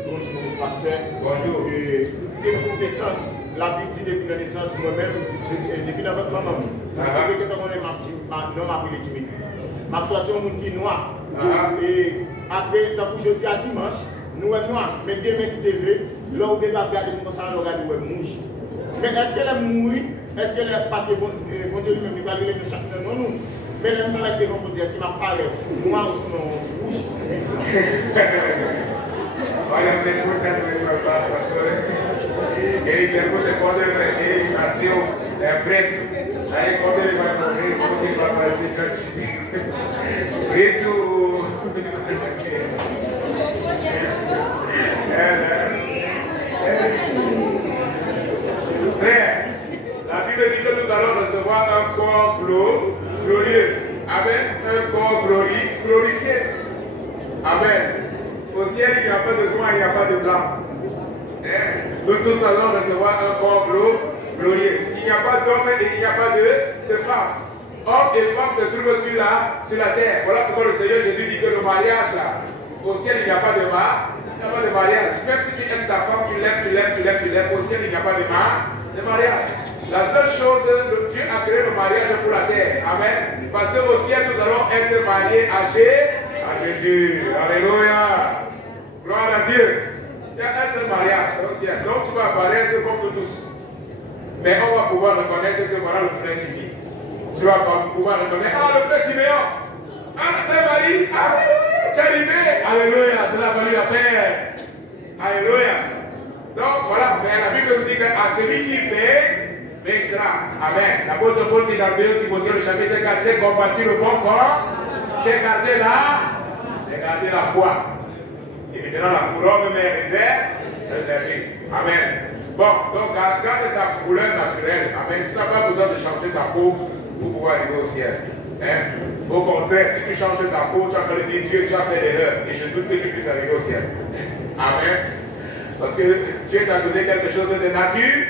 Bonjour, pasteur. Bonjour. Depuis naissance, la Bible dit depuis la naissance, moi-même, depuis notre maman, depuis que je m'appelle Jimmy. Je suis sorti au monde qui est noir. Et après, tant que je dis à dimanche, nous sommes noirs, mais demain c'est TV, là où on va regarder comme ça, on regarde où on mouille. Mais est-ce qu'elle est mouille? Est-ce qu'elle est passée bon Dieu lui-même, il va lui donner chacun de nous? Mais elle n'est pas devant pour dire, est-ce qu'il m'a parlé noir ou sinon rouge? Olha, você curta no meu braço, pastor. Ele pergunta quando ele nasceu preto. Aí quando ele vai morrer, quando ele vai aparecer diante de mim. Preto. Frère, la Bible dit que nous allons recevoir un corps glorieux. Amen. Un corps glorifié. Amen. Au ciel, il n'y a pas de noir, il n'y a pas de blanc. Nous tous allons recevoir un corps glorieux. Il n'y a pas d'homme et il n'y a pas de femme. Hommes et femmes se trouvent sur la terre. Voilà pourquoi le Seigneur Jésus dit que le mariage, là, au ciel, il n'y a pas de mariage. Même si tu aimes ta femme, tu l'aimes. Au ciel, il n'y a pas de mariage. La seule chose, Dieu a créé le mariage pour la terre. Amen. Parce qu'au ciel, nous allons être mariés à Jésus. Alléluia. Gloire à Dieu. Il y a un seul mariage au ciel. Donc tu vas apparaître comme nous tous. Mais on va pouvoir reconnaître que voilà le frère Jimmy. Tu vas pouvoir reconnaître. Ah, le frère Siméon. Ah, Saint-Marie. Alléluia. Tu es arrivé. Alléluia. Cela a valu la paix. Alléluia. Donc voilà. Mais la Bible nous dit qu'à celui qui fait, vaincra. Amen. L'apôtre Paul dit dans 2 Timothée, le chapitre 4, j'ai combattu le bon corps. J'ai gardé la foi. Et maintenant la couronne m'est réservée. Amen. Bon, donc garde ta couleur naturelle. Amen. Tu n'as pas besoin de changer ta peau pour pouvoir arriver au ciel. Hein? Au contraire, si tu changes ta peau, tu as encore dit Dieu, tu as fait l'erreur. Et je doute que tu puisses arriver au ciel. Amen. Parce que Dieu t'a donné quelque chose de nature.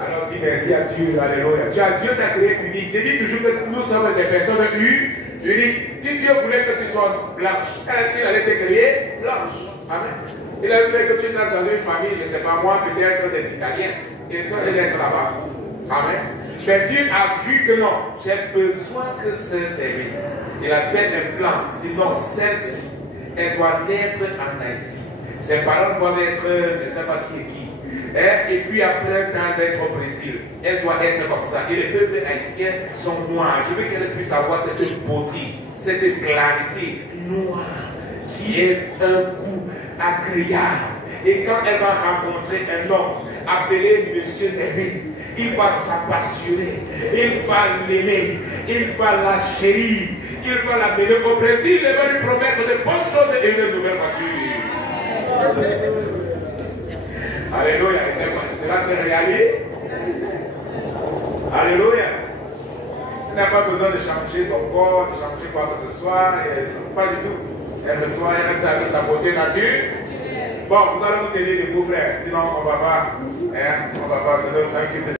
Alors dis merci à Dieu. Alléluia. Dieu t'a créé unique. Je dis toujours que nous sommes des personnes uniques. Si Dieu voulait que tu sois blanche, il allait te créer blanche. Amen. Il a fait que tu naisses dans une famille, je ne sais pas moi, peut-être des Italiens, et toi d'être là-bas. Amen. Mais Dieu a vu que non, j'ai besoin que cette aimée. Il a fait un plan. Il dit non, celle-ci, elle doit naître en Asie. Ses parents doivent être, je ne sais pas qui est qui. Et puis après un temps d'être au Brésil, elle doit être comme ça. Et les peuples haïtiens sont noirs. Je veux qu'elle puisse avoir cette beauté, cette clarité noire qui est un goût agréable. Et quand elle va rencontrer un homme appelé Monsieur Aimé, il va s'appassionner, il va l'aimer, il va la chérir, il va la mener au Brésil, il va lui promettre de bonnes choses et une nouvelle voiture. Alléluia. Et cela s'est réalisé. Alléluia. Elle n'a pas besoin de changer son corps, de changer quoi que ce soit. Pas du tout. Elle reste avec sa beauté nature. Bon, nous allons nous tenir debout, frère. Sinon, on ne va pas. On va pas se donner 5 minutes.